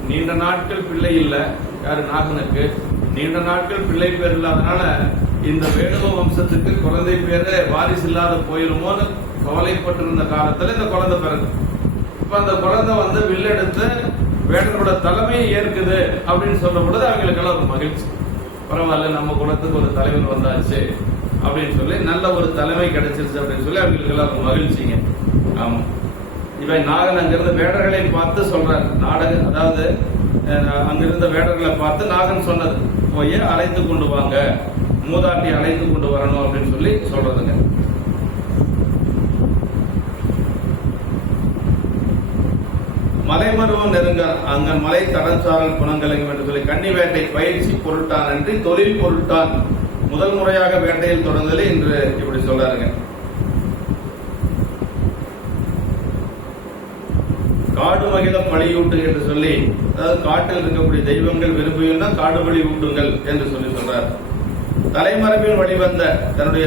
நீண்ட நாட்கள் பிள்ளை இல்லை, யாரு நாகனுக்கு நீண்ட நாட்கள் பிள்ளை பேர் இல்லாதனால இந்த வேணுவ வம்சத்துக்கு குழந்தை பேரு வாரிசு இல்லாத போயிருமோன்னு கவலைப்பட்டிருந்த காலத்துல இந்த குழந்தை பிறகு. இப்ப அந்த குழந்தை வில்லெடுத்து வேடனோட தலைமையை ஏற்குது அப்படின்னு சொல்ற பொழுது அவங்களுக்கெல்லாம் ஒரு மகிழ்ச்சி. பரவாயில்ல, நம்ம குலத்துக்கு ஒரு தலைவர் வந்தாச்சு அப்படின்னு சொல்லி, நல்ல ஒரு தலைமை கிடைச்சிருச்சு அப்படின்னு சொல்லி அவங்களுக்கெல்லாம் ஒரு மகிழ்ச்சிங்க. ஆமா, இவன் நாகன் அங்கிருந்து வேடர்களை பார்த்து சொல்றாரு, நாடகம், அதாவது அங்கிருந்த வேடர்களை பார்த்து நாகன் சொன்னது, போய் அழைத்து கொண்டு வாங்க, மூதாட்டி அழைத்து கொண்டு வரணும் அப்படின்னு சொல்லி சொல்றதுங்க. மலைமருவம் நெருங்க அங்க மலை கடற்சாரல் குணங்கலங்கும் என்று சொல்லி கன்னி வேட்டை பயிற்சி பொருட்டான் என்று தொழில் பொருட்டான் முதல் முறையாக வேட்டையில் தொடர்ந்தது என்று இப்படி சொல்றாருங்க. காடு மகிழ பழியூட்டு என்று சொல்லி, அதாவது காட்டில் இருக்கக்கூடிய தெய்வங்கள் விரும்பியுன்னா காடு பலி ஊட்டுங்கள் என்று சொல்லி சொல்றார். தலைமரபில் வழிவந்த தன்னுடைய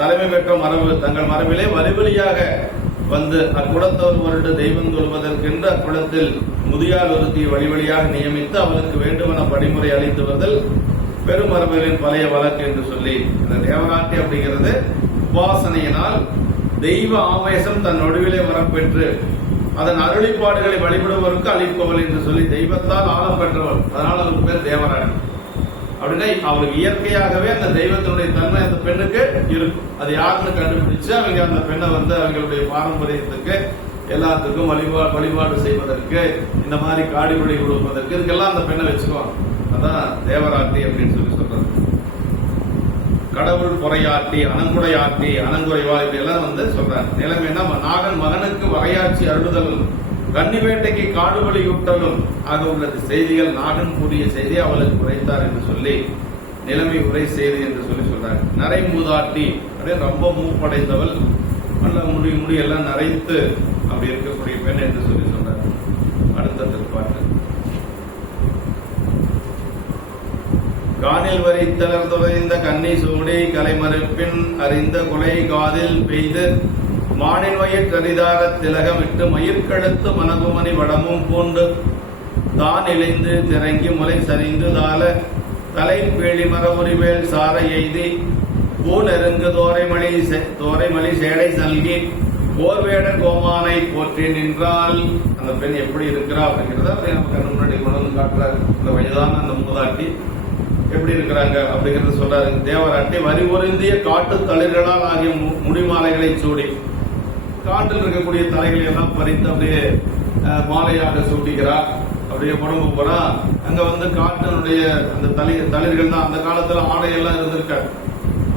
தலைமை பெற்ற மரபு தங்கள் மரபிலே வழிவழியாக அக்குளத்தவர் பொருட்டு தெய்வம் கொள்வதற்கென்று அக்குளத்தில் முதியால் ஒருத்தியை வழிவழியாக நியமித்து அவளுக்கு வேண்டுமென படிமுறை அளித்து வருதல் பெருமரபுகளின் பழைய வழக்கு என்று சொல்லி, இந்த தேவநாட்டி அப்படிங்கிறது உபாசனையினால் தெய்வ ஆவேசம் தன் நடுவிலே வரப்பெற்று அதன் அருளிப்பாடுகளை வழிபடுவதற்கு அளிப்பவள் என்று சொல்லி தெய்வத்தால் ஆழம் பெற்றவள், அதனால் அவருக்கு பேர் தேவராணி. அப்படின்னா அவளுக்கு இயற்கையாகவே அந்த தெய்வத்தினுடைய தன்மை அந்த பெண்ணுக்கு இருக்கும். அது யாருன்னு கண்டுபிடிச்சு அவங்க அந்த பெண்ணை அவங்களுடைய பாரம்பரியத்துக்கு எல்லாத்துக்கும் வழிபாடு செய்வதற்கு, இந்த மாதிரி காடிபடி கொடுப்பதற்கு, இதுக்கெல்லாம் அந்த பெண்ணை வச்சுக்குவாங்க. அதான் தேவராட்டி அப்படின்னு சொல்லி சொல்றது. கடவுள் பொறையாட்டி, அணங்குடையாட்டி, அணங்குறைவா, இப்படி எல்லாம் சொல்றாங்க. நிலைமைன்னா நாகன் மகனுக்கு வகையாட்சி அருளுதல், கன்னி வேட்டைக்கு காடுபலி ஊட்டலும் ஆக உள்ளது செய்திகள். நாகன் கூடிய செய்தி அவளுக்கு உரைத்தார் என்று சொல்லி நிலைமை உரை செய்தி என்று சொல்லி சொல்றாங்க. நரை மூதாட்டி அப்படியே ரொம்ப மூப்படைந்தவள், நல்ல முடியெல்லாம் நரைத்து அப்படி இருக்கக்கூடிய பெண் என்று சொல்லி சொல்றாங்க. அடுத்த திருப்பாட்டு. காணில் வரி தளர்ந்துரைந்த கன்னி சூடி கலைமறுப்பின் அறிந்த கொலை காதில் பெய்து மானின் வயிற்றறிதார திலகமிட்டு மயிர்கழுத்து மனகுமணி வடமும் பூண்டு தான் இழைந்து திறங்கி முலை சரிந்து தாள தலை பேழி மரபுரிவேல் சார எய்தி பூ நெருங்கு தோரைமலி சேடை சல்கி போர்வேடர் கோமானை போற்றி நின்றால், அந்த பெண் எப்படி இருக்கிறா அப்படிங்கிறத நம்ம கண்ணு முன்னாடி கொண்டு வந்து காட்டுறாரு. இந்த வயதான அந்த மூதாட்டி எப்படி இருக்கிறாங்க அப்படிங்கறத சொல்றாரு. தேவராட்டி வரி பொருந்திய காட்டு தளிர்களால் ஆகிய முடிமாலைகளை சூடி, காட்டில் இருக்கக்கூடிய தலைகளை எல்லாம் பறித்து அப்படியே மாலையாக சூட்டிக்கிறார். அப்படியே உடம்பு போறா. அங்க காட்டினுடைய அந்த தளிர்கள் தான் அந்த காலத்துல ஆடையெல்லாம் இருந்திருக்காரு.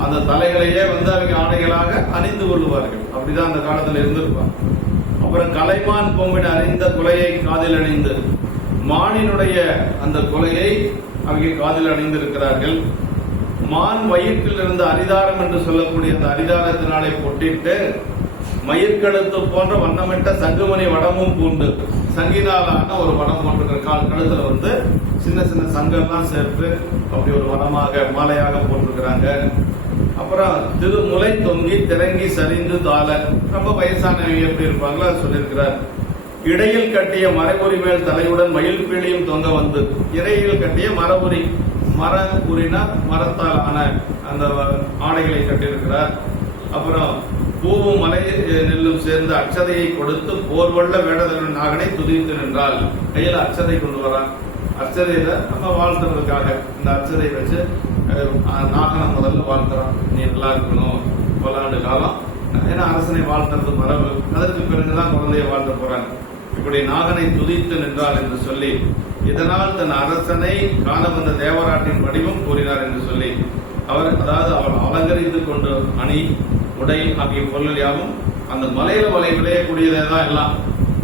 அந்த தலைகளையே அவங்க ஆடைகளாக அணிந்து கொள்ளுவார்கள். அப்படிதான் அந்த காலத்துல இருந்திருப்பாங்க. அப்புறம் கலைமான் பொம்மின் அறிந்த குலையை காதில் அணிந்து, மானினுடைய அந்த குலையை அவங்க காதில் அணிந்திருக்கிறார்கள். மான் வயிற்றில் இருந்த அரிதாரம் என்று சொல்லக்கூடிய அந்த அரிதாரத்தினாலே பொட்டிட்டு மயிர்கழுத்து போன்ற வண்ணமிட்ட சங்குமணி வடமும் பூண்டு, சங்கினாலான ஒரு வடம் போட்டிருக்கிற கழுத்துல சின்ன சின்ன சங்கெல்லாம் சேர்த்து அப்படி ஒரு வடமாக மாலையாக போட்டிருக்கிறாங்க. அப்புறம் திருமுலை தொங்கி திறங்கி சரிந்து தாள, ரொம்ப வயசானவங்க எப்படி இருப்பாங்களோ சொல்லியிருக்கிறார். இடையில் கட்டிய மரபுரி மேல் தலையுடன் மயில் பீலியும் தொங்க இடையில் கட்டிய மரபுரினா மரத்தால் ஆன அந்த ஆடைகளை கட்டியிருக்கிறார். அப்புறம் பூவும் மலை நெல்லும் சேர்ந்த அச்சதையை கொடுத்து போர்வள்ள வேடதன் நாகனை துதித்து நின்றால், கையில அச்சதை கொண்டு வரான். அச்சதையில நம்ம வாழ்த்துறதுக்காக இந்த அச்சதை வச்சு நாகனை முதல்ல வாழ்த்துறான். நீ நல்லா இருக்கணும் பல்லாண்டு காலம், ஏன்னா அரசனை வாழ்த்துறது மரபு. அதற்கு பிறகுதான் குழந்தைய வாழ்த்த போறாங்க. இப்படி நாகனை துதித்து நின்றாள் என்று சொல்லி, இதனால் தன் அரசனை காண வந்த தேவராட்டின் வடிவம் கூறினார் என்று சொல்லி, அவள் அலங்கரித்துக் கொண்டு அணி உடை ஆகிய பொருள் யாவும் அந்த மலையில விளையக்கூடியதான் எல்லாம்.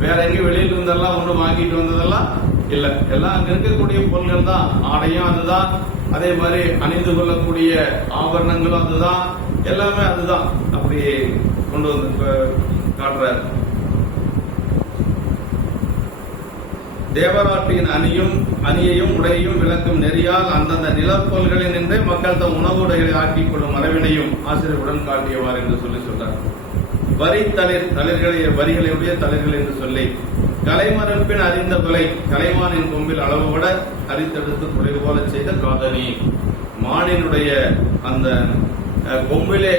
வேற எங்கேயும் வெளியில இருந்தெல்லாம் ஒண்ணு வாங்கிட்டு வந்ததெல்லாம் இல்ல, எல்லாம் அங்க இருக்கக்கூடிய பொருள்கள் தான். ஆடையும் அதுதான், அதே மாதிரி அணிந்து கொள்ளக்கூடிய ஆபரணங்களும் அதுதான், எல்லாமே அதுதான். அப்படி கொண்டு வந்து காட்டுறாரு. தேவராட்டியின் அணியையும் உடையையும் விளக்கும் நெறியால் அந்தந்த நிலப்பொருள்களில் நின்றே மக்கள் தம் உணவு உடைகளை ஆக்கிக் கொள்ளும் மரபினையும் ஆசிரியர் உடன் காட்டியவார் என்று சொல்றார். வரிகளுடைய தளிர்கள் என்று சொல்லி கலைமரப்பின் அறிந்த கொலை கலைமானின் கொம்பில் அளவு விட அரித்தெடுத்து கொலை போல செய்த காதணி. மானினுடைய அந்த கொம்பிலே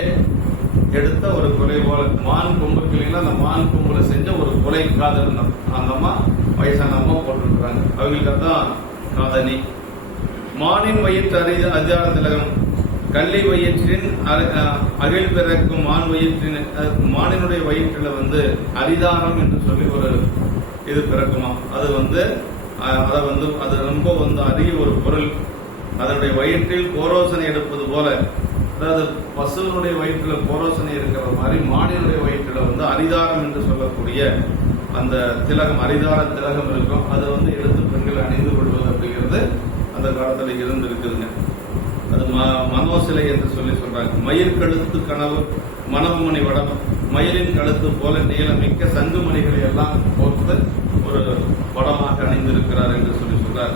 எடுத்த ஒரு கொலை போல, மான் கொம்புக்கு இல்லைங்களா, அந்த மான் கொம்புல செஞ்ச ஒரு கொலை காதல் அந்த அம்மா, வயசான அம்மா போட்டுருக்குறாங்க. அவங்களுக்கு தான் காதணி. மானின் வயிற்று அதிகார திலகம் கள்ளி வயிற்றின் அகில் பிறக்கும் மான் வயிற்றின் மானினுடைய வயிற்றுல அரிதாரம் என்று சொல்லி ஒரு இது பிறக்குமா. அது அது ரொம்ப அரிய ஒரு பொருள். அதனுடைய வயிற்றில் கோரோசனை எடுப்பது போல, அதாவது பசுவனுடைய வயிற்றுல கோரோசனை இருக்கிற மாதிரி மானினுடைய வயிற்றுல அரிதாரம் என்று சொல்லக்கூடிய அந்த திலகம், அரிதார திலகம் இருக்கும். அதை எடுத்து பெண்கள் அணிந்து கொள்வது அப்படிங்கிறது அந்த காலத்துல இருந்து இருக்குதுங்க. அது மனோசிலை என்று சொல்றாங்க. மயில் கழுத்து கனவு மணவுமணி வடம், மயிலின் கழுத்து போல நீளமிக்க சங்குமணிகளை எல்லாம் போட்டு ஒரு வடமாக அணிந்திருக்கிறார் என்று சொல்றார்.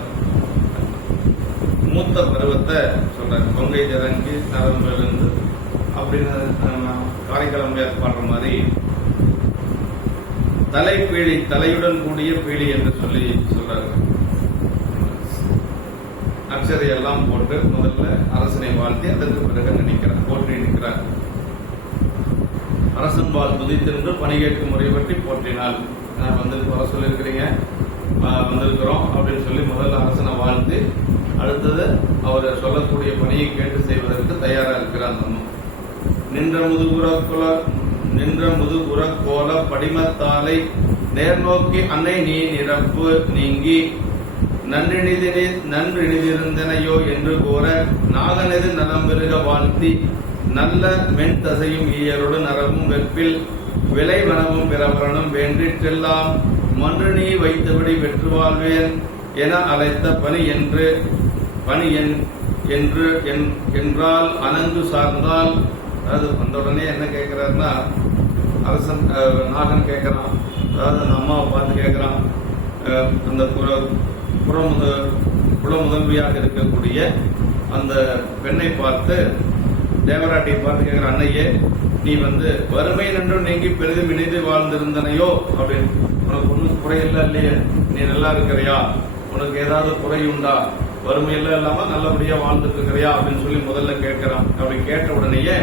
மூத்த பருவத்தை சொல்றாரு. கொங்கை ஜரங்கி நரம்பிலிருந்து அப்படின்னு காரைக்கிழமையார் பாடுற மாதிரி தலைப்பீழி, தலையுடன் கூடிய பீழி என்று சொல்லி சொல்றாரு. அக்ஷரையெல்லாம் போட்டு முதல்ல அரசனை வாழ்த்தி அதற்கு பிறகு போற்றி நிற்கிறார். அரசன் பால் துதித்திருந்து பணி கேட்கும் முறை பற்றி போற்றினால் வர சொல்லியிருக்கிறீங்க, வந்திருக்கிறோம் அப்படின்னு சொல்லி முதல்ல அரசனை வாழ்த்து அடுத்தது அவர் சொல்லக்கூடிய பணியை கேட்டு செய்வதற்கு தயாரா இருக்கிறார். நம்ம நின்ற முதுகுற கோல படிமத்தாலை நேர்நோக்கி அன்னை நீ நிரப்பு நீங்கி நன்றினிதிருந்தனையோ என்று கூற நாகனது நலம் பெருக வாழ்த்தி நல்ல மென் தசையும் ஈயலோடு நரமும் வெப்பில் விலை வனமும் பிறவரனும் வேண்டிற்றெல்லாம் மன்று நீ வைத்தபடி வெற்று வாழ்வேன் என அழைத்த பணி என்றால் அனங்கு சார்ந்தால். அதாவது வந்த உடனே என்ன கேட்கிறாருன்னா, அரசன் நாகன் கேட்கிறான், அதாவது அந்த அம்மாவை பார்த்து கேட்கிறான், அந்த குல முதல்வியாக இருக்கக்கூடிய அந்த பெண்ணை பார்த்து, தேவராட்டியை பார்த்து கேட்கிற, அன்னையே நீ வறுமை நின்று நீங்கி பெரிதும் இணைந்து வாழ்ந்திருந்தனையோ அப்படின்னு, உனக்கு ஒன்றும் குறையில்லை இல்லையே, நீ நல்லா இருக்கிறியா, உனக்கு ஏதாவது குறை உண்டா, வறுமையெல்லாம் இல்லாம நல்லபடியா வாழ்ந்துட்டு இருக்கிறியா அப்படின்னு சொல்லி முதல்ல கேட்கிறான். அப்படி கேட்ட உடனேயே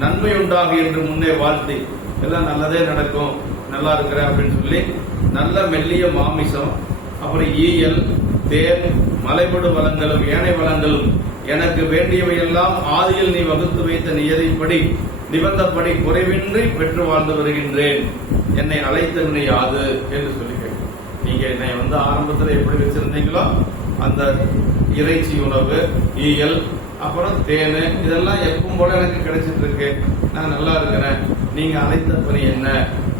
நன்மை உண்டாக என்று முன்னே வாழ்த்தி எல்லாம் நல்லதே நடக்கும், நல்லா இருக்கிற அப்படின்னு சொல்லி நல்ல மெல்லிய மாமிசம், அப்புறம் ஈயல், தேன், மலைபடு வளங்களும் ஏனை வளங்களும் எனக்கு வேண்டியவையெல்லாம் ஆதியில் நீ வகுத்து வைத்த நியதிப்படி நிபந்தப்படி குறைவின்றி பெற்று வாழ்ந்து வருகின்றேன், என்னை அழைத்தவனை யாது என்று சொல்லி கேட்க. நீங்க என்னை ஆரம்பத்தில் எப்படி வச்சிருந்தீங்களோ அந்த இறைச்சி உணவு, ஈயல், அப்புறம் தேனு, இதெல்லாம் எப்பவும் போல எனக்கு கிடைச்சிட்டு இருக்கு, நான் நல்லா இருக்கிறேன், நீங்க அழைத்த பணி என்ன,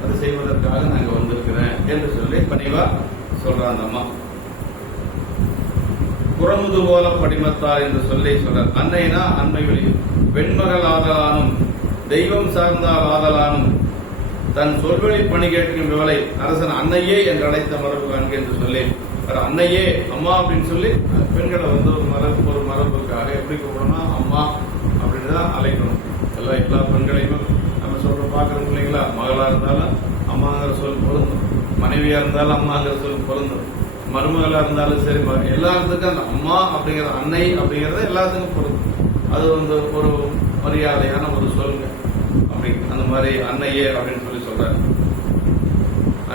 அதை செய்வதற்காக நாங்க வந்திருக்கிறேன் என்று சொல்லி பணிவா சொல்றான் அந்த அம்மா. புறமுது போல படிமத்தார் என்று சொல்லி சொல்றார். அன்னைனா அண்மை வழி, பெண்மகள் ஆதலானும் தெய்வம் சார்ந்தால் ஆதலானும் தன் சொல்வழி பணி கேட்கும் விவலை அரசன் அன்னையே என்று அழைத்த மரபு காண்க என்று சொல்லி, அன்னையே அம்மா அப்படின்னு சொல்லி பெண்களை ஒரு மரபுக்காக எப்படி கூப்பிடணும், அம்மா அப்படின்னு தான் அழைக்கணும். எல்லா பெண்களையும் நம்ம சொல்ற பாக்குறோம் இல்லைங்களா, மகளா இருந்தாலும் அம்மாங்கிற சொல் பொருந்தும், மனைவியா இருந்தாலும் அம்மாங்கிற சொல் பொருந்தும், மருமகளா இருந்தாலும் சரி, எல்லாத்துக்கும் அந்த அம்மா அப்படிங்கிற அன்னை அப்படிங்கறது எல்லாத்துக்கும் பொருந்தும். அது ஒரு மரியாதையான ஒரு சொல்லுங்க. அப்படி அந்த மாதிரி அன்னையே அப்படின்னு சொல்லி சொல்றாரு.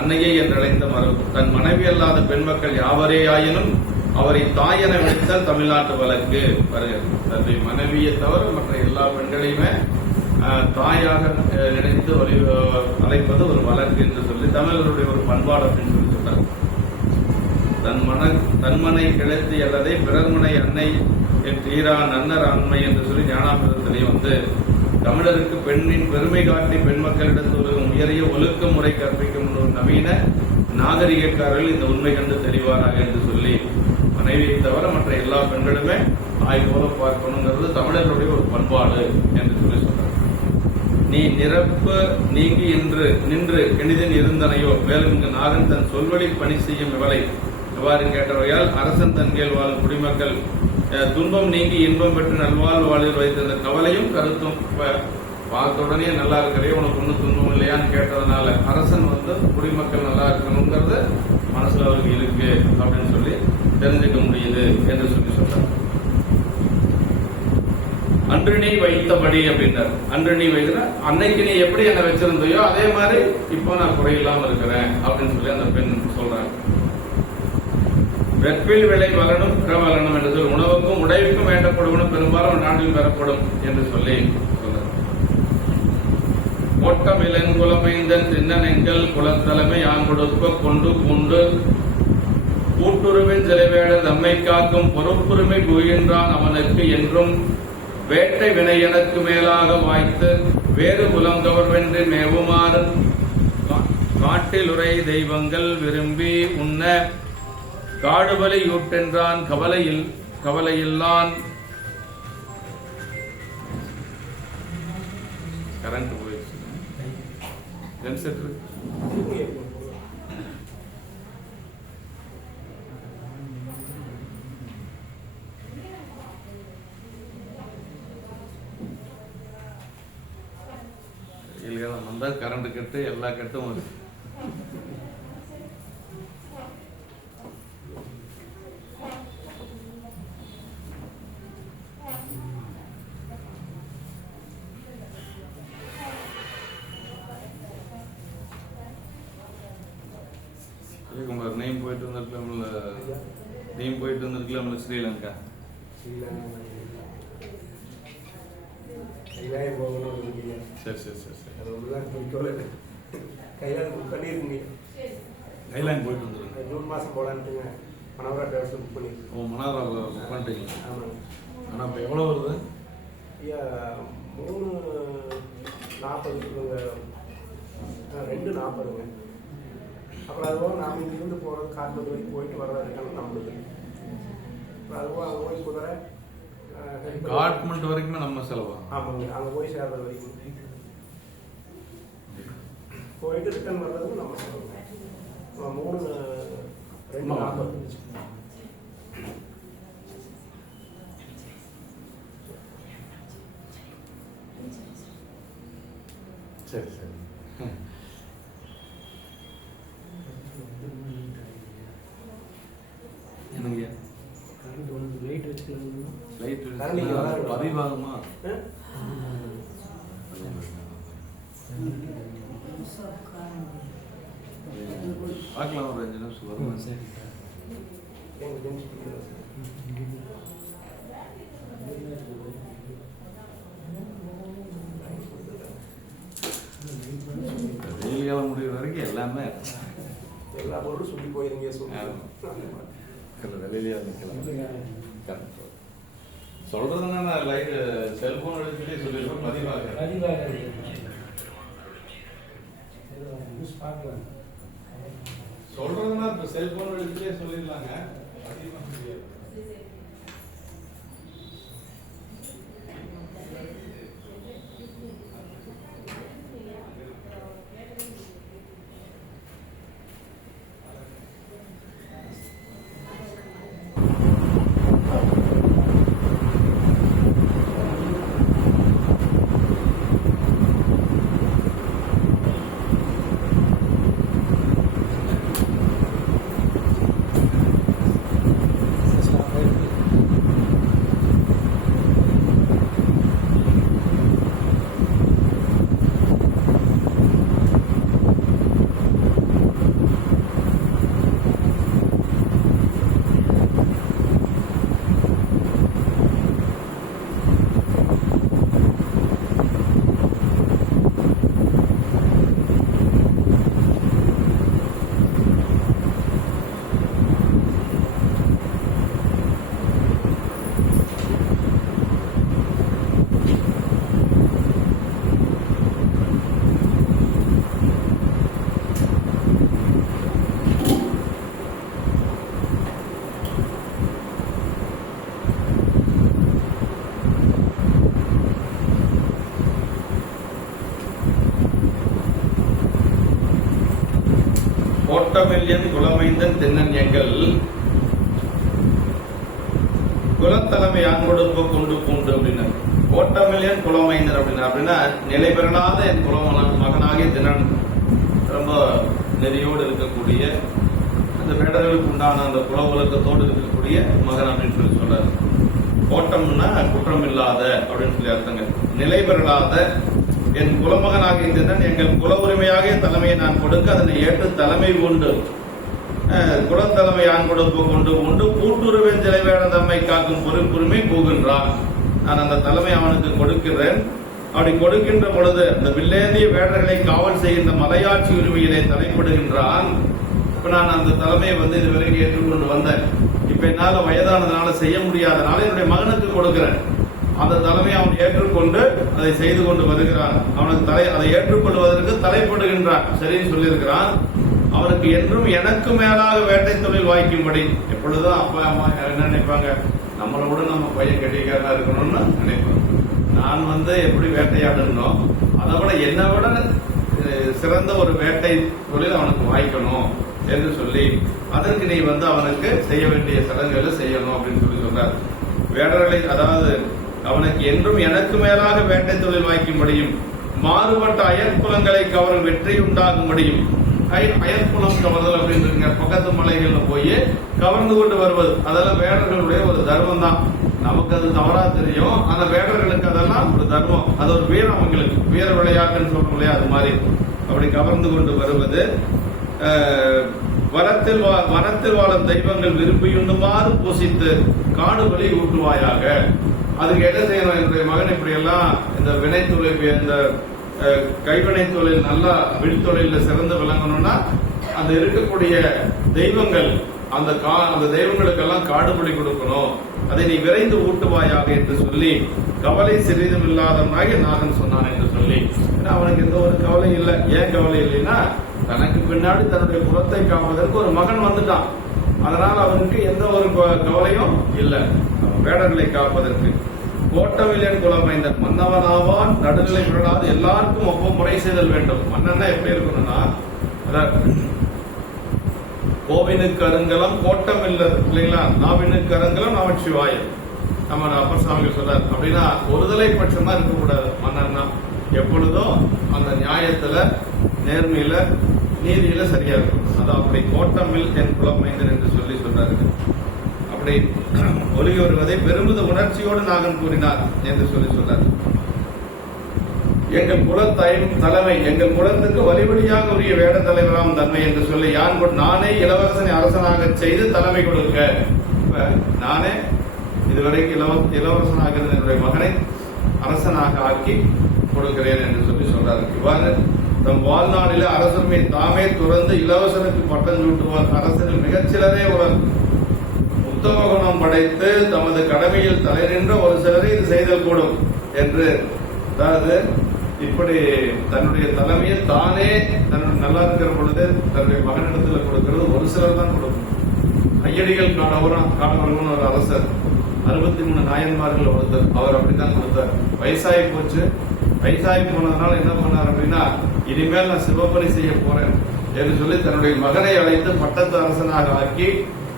அன்னையே என்று அழைத்த மரபு. தன் மனைவி அல்லாத பெண் மக்கள் யாவரே ஆயினும் அவரை தாயென விழித்தல் தமிழ்நாட்டு வழக்கு வருகிறது. தன்னுடைய மனைவியை தவிர மற்ற எல்லா பெண்களையுமே தாயாக நினைத்து அழைப்பது ஒரு வழக்கு என்று சொல்லி தமிழர்களுடைய ஒரு பண்பாடு அப்படின்னு சொல்லி சொல்றாரு. தன்மனை கிழத்தி அல்லதை பிறர்மனை அன்னை என் தீரா நன்னர் அண்மை என்று சொல்லி ஞானாமிரத்திலே தமிழருக்கு பெண்ணின் பெருமை காட்டி பெண் மக்களிடத்து ஒரு உயரிய ஒழுக்க முறை கற்பிக்கும் ஒரு நவீன நாகரிகக்காரர்கள் இந்த உண்மை கண்டு தெரிவாராக என்று சொல்லி மனைவியை தவிர மற்ற எல்லா பெண்களுமே தாய் போல பார்க்கணுங்கிறது தமிழர்களுடைய ஒரு பண்பாடு என்று சொல்லி சொல்றாங்க. நீ நிரப்பு நீங்கி நின்று கெணிதன் இருந்தனையோ, மேலும் இங்கு நாகன் தன் சொல்வழி பணி செய்யும் இவளை இவ்வாறு கேட்டவையால் அரசன் தன்கேள் வாழும் குடிமக்கள் துன்பம் நீங்கி இன்பம் பெற்று நல்வாழ் வாழ்வில் வைத்திருந்த கவலையும் கருத்தும் பார்த்த உடனே நல்லா இருக்கிறே உனக்கு ஒன்றும் துன்பம் இல்லையான்னு கேட்டதுனால அரசன் குடிமக்கள் நல்லா இருக்கணுங்கிறது மனசுல அவருக்கு இருக்கு அப்படின்னு சொல்லி தெரிஞ்சுக்க முடியுது என்று சொல்லி சொல்றாங்க. அன்று நீ வைத்தபடி அப்படின்றார். அன்று நீ வைத்த அன்னைக்கு நீ எப்படி என்ன வச்சிருந்தையோ அதே மாதிரி இப்போ நான் குறையில்லாம இருக்கிறேன் அப்படின்னு சொல்லி அந்த பெண் சொல்றாங்க. வெற்பில் விளை வளனும் பிறவலனும் என்று சொல்லி உணவுக்கும் உடைவுக்கும் வேண்டப்படுவனும் பெரும்பாலும் நாட்டில் பெறப்படும் என்று சொல்லி சொல்றார். ஓட்டம் இளன் குலமைந்தன் தின்னனெங்கள் குலத்தலைமை யான் கொடுக்க கொண்டு பூண்டு கூட்டுரிமின் சிலைவேட தம்மை காக்கும் பொறுப்புரிமை புகின்றான் அவனுக்கு என்றும் வேட்டை வினை எனக்கு மேலாக வாய்த்து வேறு குலங்கவர்வென்று மேவுமாறு காட்டிலுரை தெய்வங்கள் விரும்பி உண்ண காடுபலி யூட்டென்றான் கவலையில்லான். கரண்ட் போயிடுச்சு. வந்தா கரண்ட் கட்டு எல்லா கட்டும் வருது. குமார் நீ போயிட்டு வந்திருக்கலாம்ல, நீ போயிட்டு வந்திருக்கலாம்ல ஸ்ரீலங்கா. சரி சரி சரி சரி. கைலாண்ட் புக் பண்ணியிருக்கீங்க. கைலாண்ட் போயிட்டு வந்துருங்க. ஜூன் மாதம் போகலான்ட்டுங்க. மனோரா டிராவல்ஸ் புக் பண்ணியிருக்கேன். ஓ மனோரா புக் பண்ணிட்டீங்களா? ஆமாங்க. ஆனால் இப்போ எவ்வளோ வருது? ஐயா 3:40 2:40. அப்புறம் அதுபோக நாம் இங்கிருந்து போகிறது கார்பது வரைக்கும் போயிட்டு வர்றதுக்கான நம்மளுக்கு. அப்புறம் அதுபோக அங்கே போய் குதிரை காட்மண்ட் வரைக்கும் நம்ம செலவா? ஆமாங்க. அங்கே போய் சேர்றது வரைக்கும் போயிட்டு ரிட்டர்ன் வர்றதுக்கு நம்ம செலவு 2:40. சரி சரி. என்னங்க லைட் வச்சுக்கலாம். லைட் பதிவாகுமா? பார்க்கலாம் ஒரு 5 நிமிஷம் வரும். சரி வெயில் காலம் முடிகிற வரைக்கும் எல்லாமே எல்லா பொருளும் சொல்லி போயிருங்க. வெளியிலேயே சொல்றதுன்னா நான் லைட் செல்போன் எடுத்துட்டே சொல்லிடுறோம். சொல்றதுன்னா இப்ப செல்போன் எடுத்துட்டே சொல்லிடலாங்க. ஓட்டமில்யன் குலமைந்தன் தென்னன் எங்கள் குலத்தலைமை யான் கொடுப்ப கொண்டு பூண்டு அப்படின்னா கோட்டமில்லியன் குலமைந்தர் அப்படின்னா நிலை பெறலாத என் மகனாகிய தினன் ரொம்ப நெறியோடு இருக்கக்கூடிய அந்த வேடர்களுக்கு உண்டான அந்த குல உலகத்தோடு இருக்கக்கூடிய மகன் அப்படின்னு சொல்லி சொல்றாரு. கோட்டம்னா குற்றம் இல்லாத அப்படின்னு சொல்லி அர்த்தங்க. நிலை பெறலாத என் குலமகனாக இருந்தேன் எங்கள் குல உரிமையாக தலைமையை நான் கொடுக்க அதனை ஏற்று தலைமை கொண்டு குலத்தலைமை யான் கொடுப்பு கொண்டு கொண்டு கூட்டுறவின் சிலைவேட தம்மை காக்கும் பொறுப்புரிமை கூகின்றான். நான் அந்த தலைமை அவனுக்கு கொடுக்கிறேன். அப்படி கொடுக்கின்ற பொழுது அந்த வில்லேந்திய வேடர்களை காவல் செய்கின்ற மலையாட்சி உரிமையிலே தலைப்படுகின்றான். இப்ப நான் அந்த தலைமையை இதுவரைக்கும் ஏற்றுக்கொண்டு வந்தேன். இப்ப என்னால வயதானதுனால செய்ய முடியாதனால என்னுடைய மகனுக்கு கொடுக்கிறேன். அந்த தலைமையை அவன் ஏற்றுக்கொண்டு அதை செய்து கொண்டு வருகிறான். அவனுக்கு அதை ஏற்றுக்கொள்வதற்கு தலைப்படுகின்றான். சரின்னு சொல்லியிருக்கிறான். அவனுக்கு என்றும் எனக்கு மேலாக வேட்டை தொழில் வாய்க்கும்படி. எப்பொழுதும் அப்பா அம்மா என்ன நினைப்பாங்க, நம்மளோட நம்ம பையன் கெட்டிக்காரனா இருக்கணும்னு நினைப்பாங்க. நான் எப்படி வேட்டையாடணும், அதை விட என்னை விட சிறந்த ஒரு வேட்டை தொழில் அவனுக்கு வாய்க்கணும் என்று சொல்லி அதற்கு நீ அவனுக்கு செய்ய வேண்டிய சடங்குகளை செய்யணும் அப்படின்னு சொல்லி சொல்றார். வேடர்களை அதாவது அவனுக்கு என்றும் எனக்கு மேலாக வேட்டை தொழில் வாய்க்கும்படியும் மாறுபட்ட அயற்புலங்களை கவரும் வெற்றி உண்டாகும்படியும். அயற்புலம் கவர்தல் அப்படின்னு பக்கத்து மலைகள்ல போய் கவர்ந்து கொண்டு வருவது அதெல்லாம் வேடர்களுடைய ஒரு தர்மம் தான். நமக்கு அது தவறா தெரியும். ஆனா வேடர்களுக்கு அதெல்லாம் ஒரு தர்மம். அது ஒரு வீரம், அவங்களுக்கு வீர விளையாட்டுன்னு சொல்றோம் இல்லையா, அது மாதிரி அப்படி கவர்ந்து கொண்டு வருவது. வனத்தில் வாழும் தெய்வங்கள் விரும்பியுண்டுமாறு பூசித்து காடு வழி ஊட்டுவாயாக. அதுக்கு என்ன செய்யணும், என்னுடைய மகன் இப்படி எல்லாம் இந்த வினைத்தொழில் இந்த கைவினை தொழில் நல்லா விழித்தொழில சிறந்து விளங்கணும்னா அந்த இருக்கக்கூடிய தெய்வங்கள் அந்த தெய்வங்களுக்கெல்லாம் காடுபடி கொடுக்கணும். அதை நீ விரைந்து ஊட்டுவாயாக என்று சொல்லி கவலை சிறிதும் இல்லாதவனாக நாகன் சொன்னான் என்று சொல்லி. அவனுக்கு எந்த ஒரு கவலை இல்லை. ஏன் கவலை இல்லைன்னா தனக்கு பின்னாடி தன்னுடைய புறத்தை காப்பதற்கு ஒரு மகன் வந்துட்டான். அதனால அவனுக்கு எந்த ஒரு கவலையும் இல்லை வேடர்களை காப்பதற்கு. கோட்டமில்லியன் குலமைந்தன் மன்னவனாவான் நடுநிலை விடாது எல்லாருக்கும் ஒப்பம் முறை செய்தல் வேண்டும். மன்னன்னா எப்படி இருக்கணும்னா கோவினுக்கு அருங்கலம் கோட்டம் இல்லைங்களா, நாவினுக்கு அருங்கலம் நமச்சிவாயம். நம்ம அப்பர் சாமிகள் சொல்றாரு. அப்படின்னா ஒருதலை பட்சமா இருக்கக்கூடாது. மன்னன்னா எப்பொழுதும் அந்த நியாயத்துல நேர்மையில நீதியில சரியா இருக்கும். அது அப்படி கோட்டமில் என் குலமைந்தன் என்று சொல்லி சொல்றாரு. அப்படி ஒழுகி வருவதை பெருமித உணர்ச்சியோடு நாகன் கூறினார் என்று சொல்லி சொன்னார். எங்கள் குல தலைமை எங்கள் குலத்துக்கு வழிபடியாக உரிய வேட தலைவராம் தன்மை என்று சொல்லி நானே இளவரசனை அரசனாக செய்து தலைமை கொடுக்க. நானே இதுவரைக்கும் இளவரசனாக இருந்த என்னுடைய மகனை அரசனாக ஆக்கி கொடுக்கிறேன் என்று சொல்லி சொல்றாரு. இவ்வாறு தம் வாழ்நாளில் அரசுரிமை தாமே துறந்து இளவரசனுக்கு பட்டம் சூட்டுவார். அரசனில் மிகச்சிலரே உலர் உத்தம குணம் படைத்து தமது கடமையில் தலை நின்ற ஒரு சிலரை இது செய்தல் கூடும் என்று. அதாவது இப்படி தன்னுடைய தலைமையில் தானே நல்லா இருக்கிற பொழுது தன்னுடைய மகனிடத்துல கொடுக்கிறது ஒரு சிலர் தான் கொடுக்கும். ஐயடிகள் காணவர்கள் ஒரு அரசர் 63 நாயன்மார்கள் ஒருத்தர், அவர் அப்படித்தான் கொடுத்தார். வயசாகி போச்சு. வயசாகி போனதுனால என்ன பண்ணார் அப்படின்னா, இனிமேல் நான் சிவப்பணி செய்ய போறேன் என்று சொல்லி தன்னுடைய மகனை அழைத்து பட்டத்து அரசனாக ஆக்கி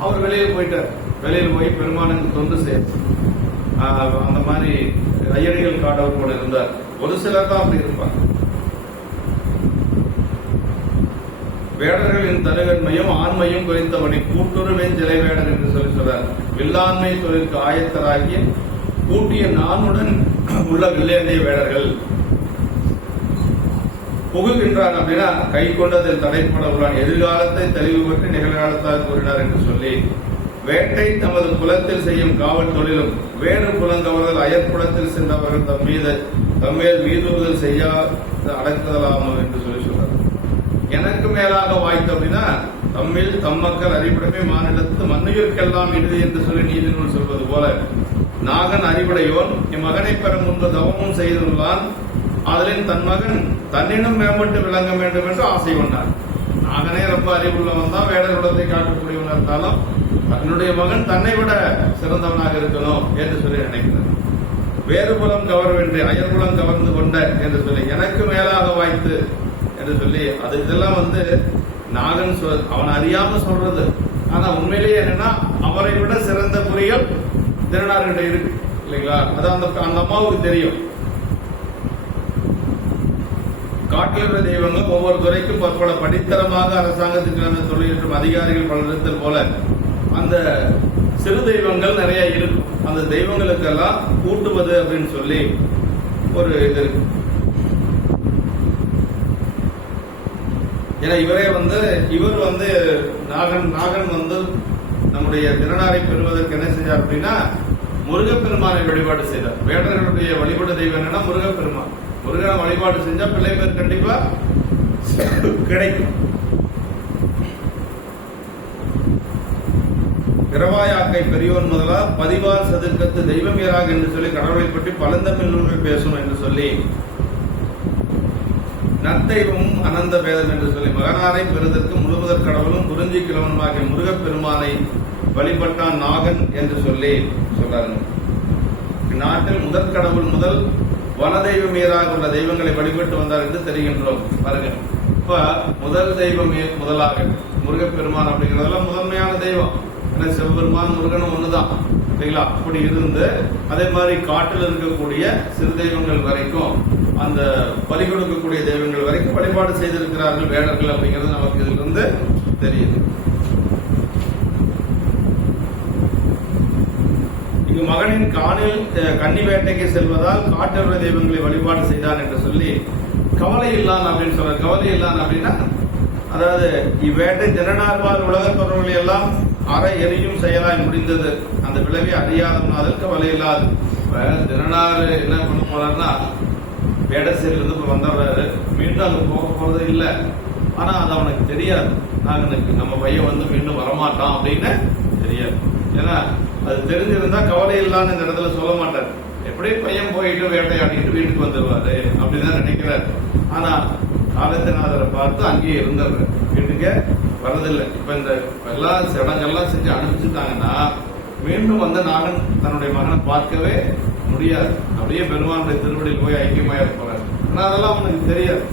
அவர் வெளியில் போயிட்டார். வெளியில் போய் பெருமானுக்கு தொண்டு செய்ய அந்த மாதிரி ஐயடிகள் காடவர் கூட இருந்தார். ஒரு சிலர் தான் அப்படி இருப்பாங்க. வேடர்களின் தருகன்மையும் ஆண்மையும் குறித்தபடி கூட்டுறவின் சிலை வேடர் என்று சொல்லி சொல்றார். வில்லாண்மை தொழிலுக்கு ஆயத்தராகிய கூட்டிய நானுடன் உள்ள வில்லேந்திய வேடர்கள் புகுகின்றான் அப்படின்னா கை கொண்டதில் தடைப்பட உள்ளான். எதிர்காலத்தை தெளிவு பற்றி நிகழ்காலத்தாக கூறினார் என்று சொல்லி வேட்டை தமது குலத்தில் செய்யும் காவல் தொழிலும் வேறு புலங்கவர்கள் அயற்புலத்தில் சென்றவர்கள் தம்மேல் மீதுறுதல் செய்ய அடக்குதலாமோ என்று சொல்லி சொல்றார். எனக்கு மேலாக வாய்த்து அப்படின்னா தம்மில் தம்மக்கள் அறிவுடைமை மாநிலத்து மண்ணுயிர்க்கெல்லாம் இறுதி என்று சொல்லி நீதிநூல் சொல்வது போல நாகன் அறிவுடையோன் இம்மகனை பெற முன்பு தவமும் செய்துள்ளான். அதில் தன் மகன் தன்னிடம் மேம்பட்டு விளங்க வேண்டும் என்று ஆசை கொண்டார். நாகனே ரொம்ப அறிவுள்ளவன் தான், வேடர் குலத்தை காட்டக்கூடியவன் இருந்தாலும் தன்னுடைய மகன் தன்னை விட சிறந்தவனாக இருக்கணும் என்று சொல்லி நினைக்கிறார். வேறு புலம் கவர்வென்று அயர்குலம் கவர்ந்து கொண்ட என்று சொல்லி எனக்கு மேலாக வாய்த்து என்று சொல்லி அது இதெல்லாம் நாகன் அவன் அறியாம சொல்றது. ஆனா உண்மையிலேயே என்னன்னா அவரை விட சிறந்த புரியல் திருநார்கிட்ட இருக்கு இல்லைங்களா? அது அந்த அம்மாவுக்கு தெரியும். காட்டில் உள்ள தெய்வங்கள் ஒவ்வொரு துறைக்கும் பற்பட படித்தரமாக அரசாங்கத்துக்கு தொழிலும் அதிகாரிகள் பலரிடத்தில் போல அந்த சிறு தெய்வங்கள் நிறைய இருக்கும். அந்த தெய்வங்களுக்கெல்லாம் கூட்டுவது அப்படின்னு சொல்லி ஒரு இது இருக்கு. ஏன்னா இவர் நாகன் நம்முடைய திருநாரை பெறுவதற்கு என்ன செஞ்சார் அப்படின்னா முருகப்பெருமானை வழிபாடு செய்தார். வேடர்களுடைய வழிபாடு தெய்வம் என்னன்னா முருகப்பெருமான். முருகனை வழிபாடு செஞ்சா பிள்ளை பேர் கண்டிப்பா கிடைக்கும். பிறவாயாக்கை பெரியோன் முதலா பதிவார் சதுர்க்கத்து தெய்வம் ஏறாக என்று சொல்லி கடவுளை பற்றி பழந்தமிழ் நூல்கள் பேசணும் என்று சொல்லி நற்தெய்வமும் அனந்த பேதம் என்று சொல்லி மகனாரை பெறுவதற்கு முழுவதற் கடவுளும் குறிஞ்சி கிழவனுமாகிய முருகப்பெருமானை வழிபட்டான் நாகன் என்று சொல்லி சொல்றாங்க. நாட்டில் முதற் கடவுள் முதல் வனதெய்வம் ஏறாக உள்ள தெய்வங்களை வழிபட்டு வந்தார் என்று தெரிகின்றோம். பாருங்க, இப்ப முதல் தெய்வம் முதலாக முருகப்பெருமான் அப்படிங்கிறதெல்லாம் முதன்மையான தெய்வம். ஏன்னா சிவபெருமான் முருகனும் ஒண்ணுதான் இல்லைங்களா? அப்படி இருந்து அதே மாதிரி காட்டில் இருக்கக்கூடிய சிறு தெய்வங்கள் வரைக்கும் அந்த பலி கொடுக்கக்கூடிய தெய்வங்கள் வரைக்கும் வழிபாடு செய்திருக்கிறார்கள் வேடர்கள் அப்படிங்கிறது நமக்கு இதுல இருந்து தெரியுது. இங்கு மகனின் கன்னி வேட்டைக்கு செல்வதால் காட்டிலுள்ள தெய்வங்களை வழிபாடு செய்தான் என்று சொல்லி கவலை இல்லான் அப்படின்னு சொல்ற. கவலை இல்லான் அப்படின்னா அதாவது இவ்வேட்டை திறனார்வார் உலக தொடர்புகளை எல்லாம் அற எரியும் செயலாய் முடிந்தது. அந்த விளைவை அறியாதனாதல் கவலை இல்லாது. இப்ப திறனாறு என்ன பண்ண போறாருன்னா வேடசேரிலிருந்து இப்ப வந்துடுறாரு, மீண்டும் அங்க போக போறது இல்லை. ஆனா அது அவனுக்கு தெரியாது. நாகனுக்கு நம்ம பையன் மீண்டும் வரமாட்டான் அப்படின்னு தெரியாது. ஏன்னா அது தெரிஞ்சிருந்தா கவலை இல்லான்னு இந்த இடத்துல சொல்ல மாட்டார். எப்படி பையன் போயிட்டு வேட்டையாடிட்டு வீட்டுக்கு வந்துடுவாரு அப்படின்னு நினைக்கிறார். ஆனா காலத்தினாதரை பார்த்து அங்கேயே இருந்துடுறாரு, வீட்டுக்கு வரதில்லை. இப்ப இந்த எல்லா சடங்கெல்லாம் செஞ்சு அனுப்பிச்சுட்டாங்கன்னா மீண்டும் நாகன் தன்னுடைய மகனை பார்க்கவே முடியாது. அப்படியே பெருமானுடைய திருவடியில் போய் ஐக்கியமாய போறாரு. ஆனா அதெல்லாம் அவனுக்கு தெரியாது.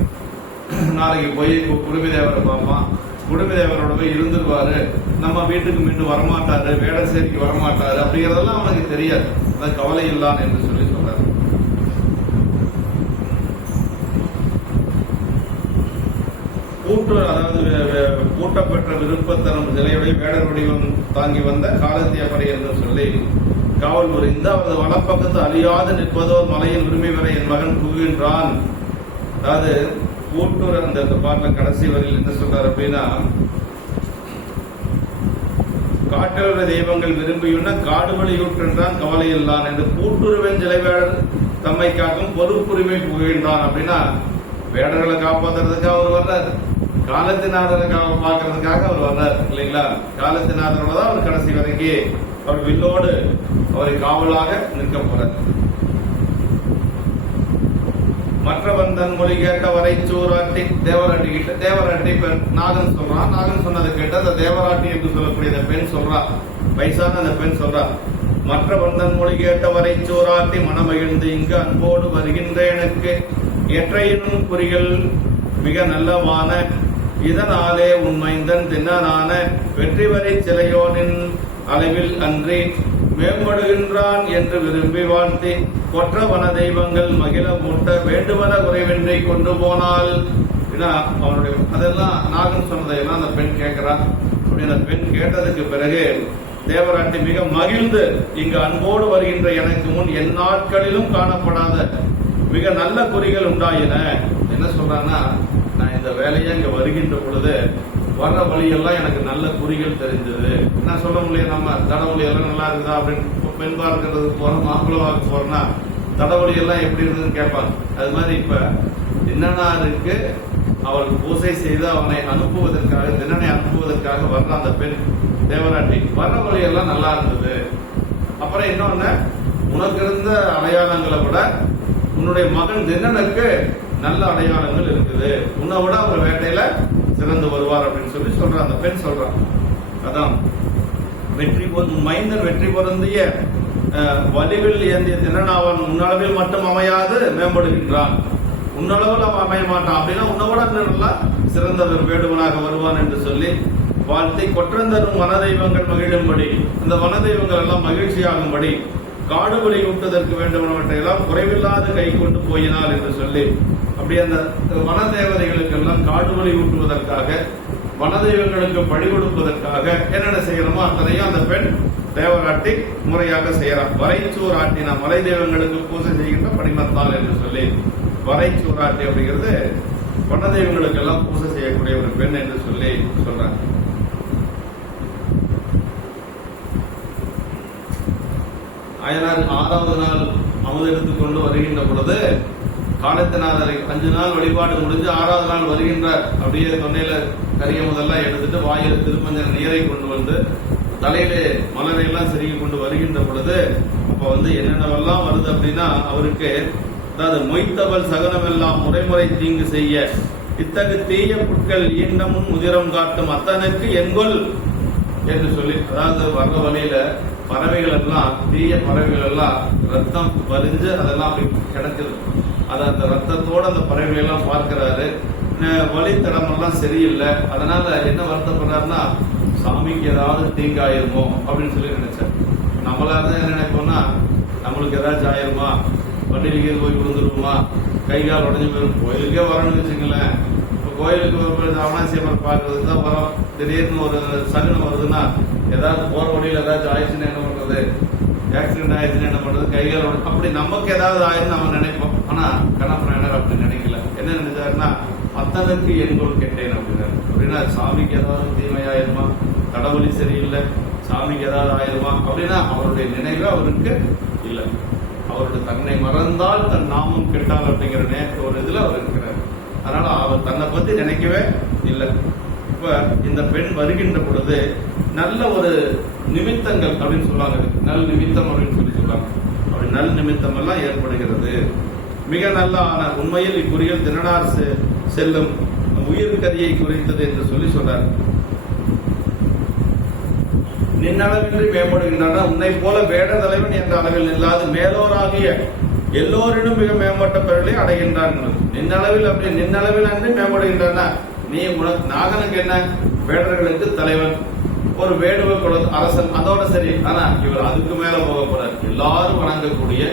நாளைக்கு போய் குடுமி தேவரை பார்ப்பான், குடுமி தேவரோட போய் இருந்துருவாரு, நம்ம வீட்டுக்கு மீண்டும் வரமாட்டாரு, வேடசேரிக்கு வரமாட்டாரு அப்படிங்கறதெல்லாம் அவனுக்கு தெரியாது. அதான் கவலை இல்லான் என்று சொல்லி சொல்றாரு. அதாவது கூட்டப்பட்ட விருப்பத்தரும் நிலையுடைய வேடர் வடிவம் தாங்கி வந்த காலத்தியப்படை என்று சொல்லி காவல் புரிந்து அவரது வலப்பக்கத்து அழியாது நிற்பதோர் மலையின் உரிமை வரை என் மகன் புகுகின்றான். அதாவது கூட்டூர் அந்த பாட்டில் கடைசி வரையில் என்ன சொல்றாரு அப்படின்னா காட்டிலுள்ள தெய்வங்கள் விரும்பியுள்ள காடுபலியூற்றென்றான் கவலை இல்லான் என்று கூட்டுருவன் ஜிலைவேடர் தம்மை காக்கும் பொறுப்புரிமை புகுகின்றான். அப்படின்னா வேடர்களை காப்பாற்றுறதுக்காக அவர் வர்றாரு, காலத்தினாதரை பார்க்கறதுக்காக அவர் வர்றாரு இல்லைங்களா? காலத்தினாதரோட தான் அவர் கடைசி வரைக்கும் அவர் வில்லோடு அவரை காவலாக நிற்க போறார். மற்றவன் தன் மொழி கேட்ட வரை சூராட்டி தேவராட்டி கிட்ட தேவராட்டி நாகன் சொல்றான். நாகன் சொன்னதை கேட்டு அந்த தேவராட்டி என்று சொல்லக்கூடிய அந்த பெண் சொல்றா, வயசான அந்த பெண் சொல்றா, மற்றவன் தன் மொழி கேட்ட வரை சூராட்டி மனமகிழ்ந்து இங்கு அன்போடு வருகின்ற எனக்கு எற்றையினும் குறிகள் மிக நல்லவான இதனாலே உண்மைந்தன் தின்னனான வெற்றி வரை சிலையோனின் அளவில் அன்றி மேம்படுகின்றான் என்று விரும்பி வாழ்த்தி கொற்ற வன தெய்வங்கள் மகிழ மூட்ட வேண்டுவன குறைவின்றி கொண்டு போனால் அவனுடைய அதெல்லாம் நாகன் சொன்னதையெல்லாம் அந்த பெண் கேட்கிறான். அப்படி அந்த பெண் கேட்டதுக்கு பிறகு தேவராட்டி மிக மகிழ்ந்து இங்கு அன்போடு வருகின்ற எனக்கு முன் என் நாட்களிலும் காணப்படாத மிக நல்ல குறிகள் உண்டாயின. என்ன சொல்றான்னா, நான் இந்த வேலையை இங்க வருகின்ற பொழுது வர்ற வழியெல்லாம் எனக்கு நல்ல குறிகள் தெரிஞ்சது. என்ன சொல்ல முடியும், நம்ம தடவழி எல்லாம் நல்லா இருக்குதா அப்படின்னு பெண் பார்க்கறதுக்கு போறோம், மாப்பிள்ளை பார்க்க போறோம்னா தடவழி எல்லாம் எப்படி இருந்ததுன்னு கேட்பாங்க. அது மாதிரி இப்ப தின்னனாருக்கு அவளுக்கு பூசை செய்து அவனை அனுப்புவதற்காக தின்னனை அனுப்புவதற்காக வர்ற அந்த பெண் தேவராட்டி வர்ற வழியெல்லாம் நல்லா இருந்தது. அப்புறம் இன்னொன்னு, உனக்கு இருந்த அடையாளங்களை விட உன்னுடைய மகன் தின்னனுக்கு நல்ல அடையாளங்கள் இருக்குது, உன்னை விட அவர் வேட்டையில சிறந்து வருவார் அப்படின்னு சொல்லி சொல்றான் அந்த பெண் சொல்றான். அதான் மைந்தன் வெற்றி பொருந்திய வலிவில் ஏந்திய திறன் அவன் உன்னளவில் மட்டும் அமையாது மேம்படுகின்றான். உன்னளவில் அவன் அமைய மாட்டான், அப்படின்னா உன்னோட நல்லா சிறந்த ஒரு வேடுவனாக வருவான் என்று சொல்லி வாழ்த்தை கொற்றந்தரும் வனதெய்வங்கள் மகிழும்படி, அந்த வனதெய்வங்கள் எல்லாம் மகிழ்ச்சியாகும்படி காடுபலி ஊட்டுவதற்கு வேண்டுமானவற்றை எல்லாம் குறைவில்லாத கை கொண்டு போயினார் என்று சொல்லி, அப்படி அந்த வனதேவதைகளுக்கு எல்லாம் காடுபலி ஊட்டுவதற்காக, வனதெய்வங்களுக்கு பழி கொடுப்பதற்காக என்னென்ன செய்யணுமோ அத்தனையும் அந்த பெண் தேவராட்டி முறையாக செய்யறான். வரைச்சூராட்டின மலை தெய்வங்களுக்கு பூஜை செய்கின்ற படிமத்தாள் என்று சொல்லி, வரைச்சூராட்டி அப்படிங்கிறது வனதெய்வங்களுக்கு எல்லாம் பூஜை செய்யக்கூடிய ஒரு பெண் என்று சொல்லி சொல்றாங்க. அயனார் 6வது நாள் அமுது எடுத்துக்கொண்டு வருகின்ற பொழுது காலத்தினாதரை 5 நாள் வழிபாடு முடிஞ்சு 6வது நாள் வருகின்றார். அப்படியே தொண்டையில கரிய முதல்லாம் எடுத்துட்டு வாயில் திருமஞ்சன நீரை கொண்டு வந்து தலையிலே மலரை எல்லாம் செருகி கொண்டு வருகின்ற பொழுது அப்ப என்னென்னவெல்லாம் வருது அப்படின்னா, அவருக்கு அதாவது மொய்த்தவள் சகனம் எல்லாம் முறைமுறை தீங்கு செய்ய இத்தகு தீய புட்கள் ஈண்டமும் முதிரம் காட்டும் அத்தனுக்கு எங்கொல் என்று சொல்லி, அதாவது வர்ற வழியில பறவைகள் எல்லாம், தீய பறவைகள் எல்லாம் ரத்தம் வலிஞ்சு அதெல்லாம் அப்படி கிடக்குது. அது அந்த ரத்தத்தோட அந்த பறவைகள் எல்லாம் பார்க்கிறாரு. வழித்தடமெல்லாம் சரியில்லை. அதனால என்ன வருத்தப்படுறாருன்னா, சாமிக்கு ஏதாவது தீங்காயிருமோ அப்படின்னு சொல்லி நினைச்சார். நம்மளால என்ன நினைப்போம்னா, நம்மளுக்கு ஏதாச்சும் ஆயிருமா, வண்டியிலேயே போய் விழுந்துருவோமா, கை கால் உடஞ்சு போயிடும். கோயிலுக்கே வரணும்னு வச்சுங்களேன். இப்போ கோயிலுக்கு அவனாசியம்மன் பார்க்கறதுக்கு தான் வரோம். திடீர்னு ஒரு சகுனம் வருதுன்னா, ஏதாவது போற வழியில் ஏதாச்சும் ஆயிடுச்சுன்னு என்ன பண்றது, ஆக்சிடென்ட் ஆயிடுச்சுன்னு என்ன பண்றது, கைகால் அப்படி நமக்கு ஏதாவது ஆயிடுன்னு அவன் நினைப்போம். ஆனா கண்ணப்பனார் அப்படி நினைக்கல. என்ன நினைச்சாருன்னா, அத்தனுக்கு எங்கோல் கெட்டேன் அப்படின்னாரு. அப்படின்னா சாமிக்கு ஏதாவது தீமையாயிருமா, கடவுளி சரியில்லை, சாமிக்கு ஏதாவது ஆயிருமா அப்படின்னா அவருடைய நினைவு அவருக்கு இல்லை. அவருடைய தன்னை மறந்தால் தன் நாமும் கெட்டால் அப்படிங்கிற நேற்று ஒரு இதுல அவர் இருக்கிறார். அதனால அவர் தன்னை பத்தி நினைக்கவே இல்லை. இப்ப இந்த பெண் வருகின்ற பொழுது நல்ல ஒரு நிமித்தங்கள் அப்படின்னு சொல்லுவாங்க, நல் நிமித்தம் அப்படின்னு சொல்லி சொல்லுவாங்க. அப்படி நல் நிமித்தம் எல்லாம் ஏற்படுகிறது. மிக நல்ல ஆன உண்மையில் இக்குறியில் தினனார் செல்லும் உயிர் கதியை குறித்தது என்று சொல்லி சொல்றார். நின்னளவின்றி மேம்படுகின்றன, உன்னை போல வேட தலைவன் என்ற அளவில் இல்லாது மேலோராகிய எல்லோரிடம் மிக மேம்பட்ட பெறலை அடைகின்றான். நின்னளவில் அப்படி நின்னளவில் அன்றி மேம்படுகின்றன. நீ நாகனுக்கு என்ன, வேடர்களுக்கு தலைவன், ஒரு வேடுவ அரசன், அதோட சரி. ஆனா இவர் அதுக்கு மேல போக போறார். எல்லாரும் வணங்கக்கூடிய,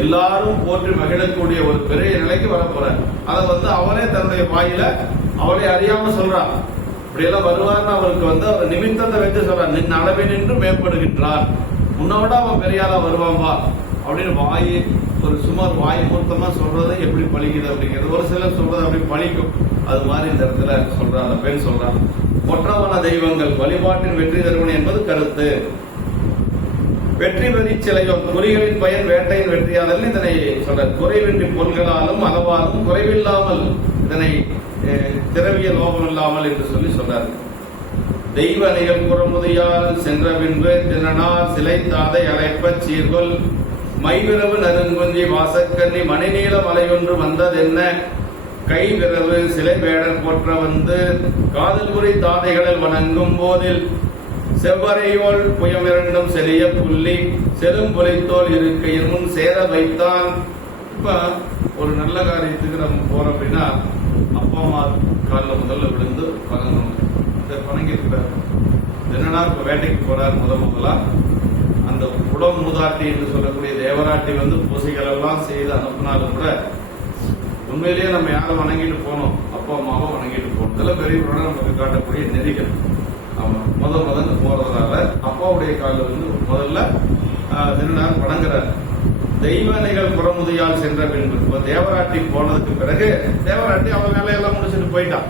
எல்லாரும் போற்றி மகிழக்கூடிய ஒரு பெரிய நிலைக்கு வர போறார். அதை அவரே தன்னுடைய வாயில அவளை அறியாம சொல்றார். இப்படியெல்லாம் வருவார்னு அவருக்கு அவர் நிமித்தத்தை வச்சு சொல்றார். நின் அளவை நின்று மேம்படுகின்றார், உன்னோட அவன் பெரியாளா வருவான்பா அப்படின்னு வாய் ஒரு சுமார் வாய் மூர்த்தமா சொல்றது எப்படி பழிக்குது அப்படிங்கிறது. ஒரு சிலர் சொல்றது அப்படி பழிக்கும். அது மாதிரி இந்த இடத்துல சொல்றார், அந்த பெண் சொல்றார். ஒற்றவன தெய்வங்கள் வழிபாட்டின் வெற்றி தருவன் என்பது கருத்து. வெற்றி பெறி சிலையும் குறிகளின் பயன் வேட்டையின் வெற்றியாளர்கள் இதனை சொல்ற. குறைவின்றி பொருள்களாலும் அளவாலும் குறைவில்லாமல் இதனை திரவிய லோகம் இல்லாமல் என்று சொல்லி சொல்றார். தெய்வ அணிகள் புறமுதையால் சென்ற பின்பு தினனார் சிலை தாதை அழைப்ப சீர்கொள் மைவிரவு நறுங்குஞ்சி வாசக்கண்ணி மணிநீள மலையொன்று வந்ததென்ன கை விரவு சிலை வேடர் போற்ற காதல் குறி தாதைகளில் வணங்கும் போதில் செவ்வரையோள் புயமிரண்டும் செலிய புள்ளி செலும் புலித்தோல் இருக்கையின் முன் சேர வைத்தான். இப்ப ஒரு நல்ல காரியத்துக்கு நம்ம போறோம் அப்படின்னா அப்பா அம்மா காலில் முதல்ல விழுந்து வணங்கணும். இதை வணங்கியிருக்கிறார். என்னன்னா இப்ப வேட்டைக்கு போறார். முதலா அந்த குடம் மூதாட்டி என்று சொல்லக்கூடிய தேவராட்டி பூசைகள் எல்லாம் செய்து அனுப்பினாலும் கூட உண்மையிலேயே நம்ம யாரை வணங்கிட்டு போனோம், அப்பா அம்மாவை வணங்கிட்டு போனோம். இதெல்லாம் பெரியவரோட நமக்கு காட்டக்கூடிய நெறிகள். ஆமா, முதல்ல போறதுனால அப்பாவுடைய காலில் முதல்ல திருநாள் வணங்குறார். தெய்வனைகள் புறமுதையால் சென்ற பின்பு தேவராட்டி போனதுக்கு பிறகு தேவராட்டி அவன் வேலையெல்லாம் முடிச்சுட்டு போயிட்டான்.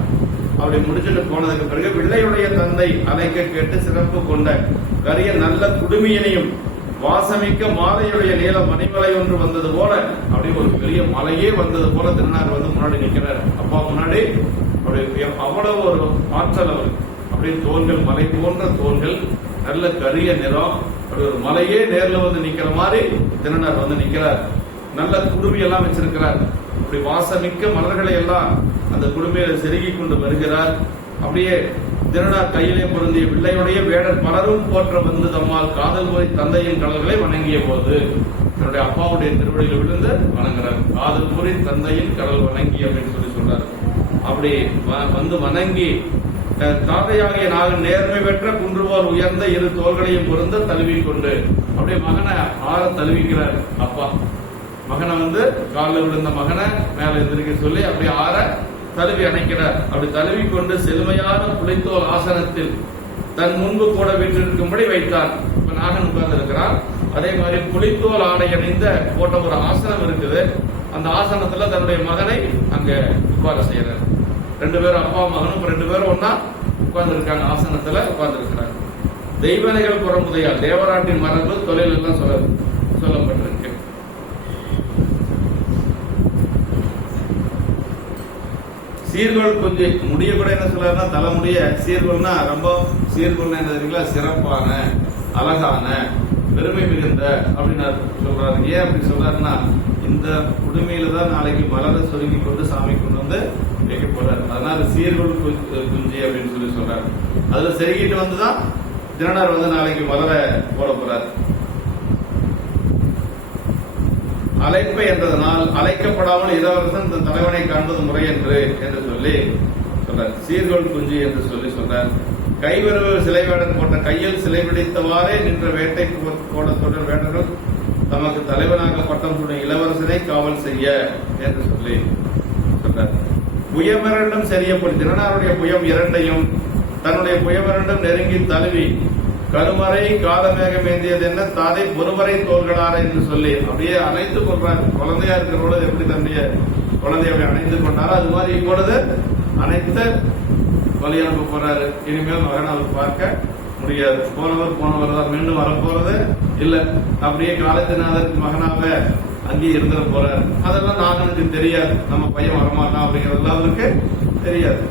அப்படி முடிச்சுட்டு போனதுக்கு பிறகு பிள்ளையுடைய தந்தை அழைக்க கேட்டு சிறப்பு கொண்ட கரிய நல்ல குடுமியினையும் வாசமிக்க மாலையுடைய நீள மணிமலை ஒன்று வந்தது போல, அப்படி ஒரு பெரிய மலையே வந்தது போல திருநாள் முன்னாடி நிற்கிறார். அப்பா முன்னாடி அப்படி அவ்வளவு ஒரு ஆற்றல் அவர். அப்படி தோள்கள் மலை போன்ற தோள்கள், நல்ல கரிய நிறம், அப்படி ஒரு மலையே நேர்ல நிக்கிற மாதிரி திருநாள் நிக்கிறார். நல்ல குடுமி எல்லாம் வச்சிருக்கிறார். அப்படி வாசமிக்க மலர்களை எல்லாம் அந்த குடுமையில செருகி கொண்டு வருகிறார். அப்படியே திருநாள் கையிலே பொருந்திய பிள்ளையுடைய வேடர் பலரும் போற்ற தம்மால் காதல் முறை தந்தையின் கடல்களை வணங்கிய போது தன்னுடைய அப்பாவுடைய திருவடியில் விழுந்து வணங்குறார். காதல் முறை தந்தையின் கடல் வணங்கி அப்படின்னு சொல்லி சொல்றாரு. அப்படி வணங்கி தாதையாகிய நாகன் நேர்மை பெற்ற குன்றுபோல் உயர்ந்த இரு தோள்களையும் பொருந்த தழுவிக்கொண்டு அப்படியே மகனை ஆற தழுவிக்கிறார் அப்பா. மகனை காலில் விழுந்த மகனை மேல எந்திரிக்க சொல்லி அப்படியே ஆற தழுவி அணைக்கிறார். அப்படி தழுவிக்கொண்டு செழுமையான புலித்தோல் ஆசனத்தில் தன் முன்பு கூட வீற்றிருக்கும்படி வைத்தார். இப்ப நாகன் உட்கார்ந்து இருக்கிறார். அதே மாதிரி புலித்தோல் ஆடை அணிந்த போட்ட ஒரு ஆசனம் இருக்குது. அந்த ஆசனத்துல தன்னுடைய மகனை அங்க உட்கார செய்யறார். 2 பேரும் அப்பா மகனும் 2 பேரும் ஒன்னா உட்கார்ந்து இருக்காங்க. ஆசனத்துல உட்கார்ந்து இருக்கிறாங்க. தெய்வனைகள் புறமுதையால் தேவராட்டின் மரபு தொழில் எல்லாம் சொல்லப்பட்டிருக்கு. சீர்கோள் குஞ்சு முடிய கூட என்ன சொல்றாருன்னா, தலைமுடிய சீர்கோள்னா ரொம்ப சீர்கோள்னா என்ன தெரியுங்களா, சிறப்பான அழகான பெருமை மிகுந்த அப்படின்னு சொல்றாரு. ஏன் அப்படி சொல்றாருன்னா, இந்த குடுமையில தான் நாளைக்கு மலரை சொருகி கொண்டு சாமி கொண்டு வைக்க போறாரு. அதனால சீர்கோள் குஞ்சு அப்படின்னு சொல்றாரு. அதுல செருகிட்டு வந்துதான் தினனார் நாளைக்கு மலரை போட போறாரு. அழைப்பு என்றதனால் அழைக்கப்படாமல் இளவரசன் தன் தலைவனை காண்பது முறை என்று சொல்லி சொல்றார். சீர்கோள் குஞ்சு என்று சொல்லி சொல்றார். கைவரவு சிலை வேடன் போட்ட கையில் சிலை பிடித்தவாறே நின்ற வேட்டை கோலத்துடன் வேடர்கள் தமக்கு தலைவனாக பட்டம் சூடும் இளவரசனை காவல் செய்ய என்று சொல்லி சொல்றார். புயம் 2 சரியப்படும் தினனாருடைய புயம் 2 தன்னுடைய புயம் 2 நெருங்கி தழுவி கருமறை காலமேகம் ஏந்தியது என்ன தாதை பொறுமறை தோள்களார என்று சொல்லி அப்படியே அணைத்துக் கொள்றார். குழந்தையா இருக்கிற பொழுது எப்படி தன்னுடைய குழந்தைய அப்படி அணைத்துக் கொண்டாரோ அது மாதிரி இப்பொழுது அனைத்து வழி அனுப்ப போறாரு. இனிமேல் மகன் அவர் பார்க்க முடியாது. போனவர் தான் மீண்டும் வரப்போறது இல்ல. அப்படியே காலத்தினாதற்கு மகனாக அங்கே இருந்துட போறாரு. அதெல்லாம் நாகனுக்கு தெரியாது. நம்ம பையன் வரமாட்டான் அப்படிங்கறதெல்லாம் அவருக்கு தெரியாது.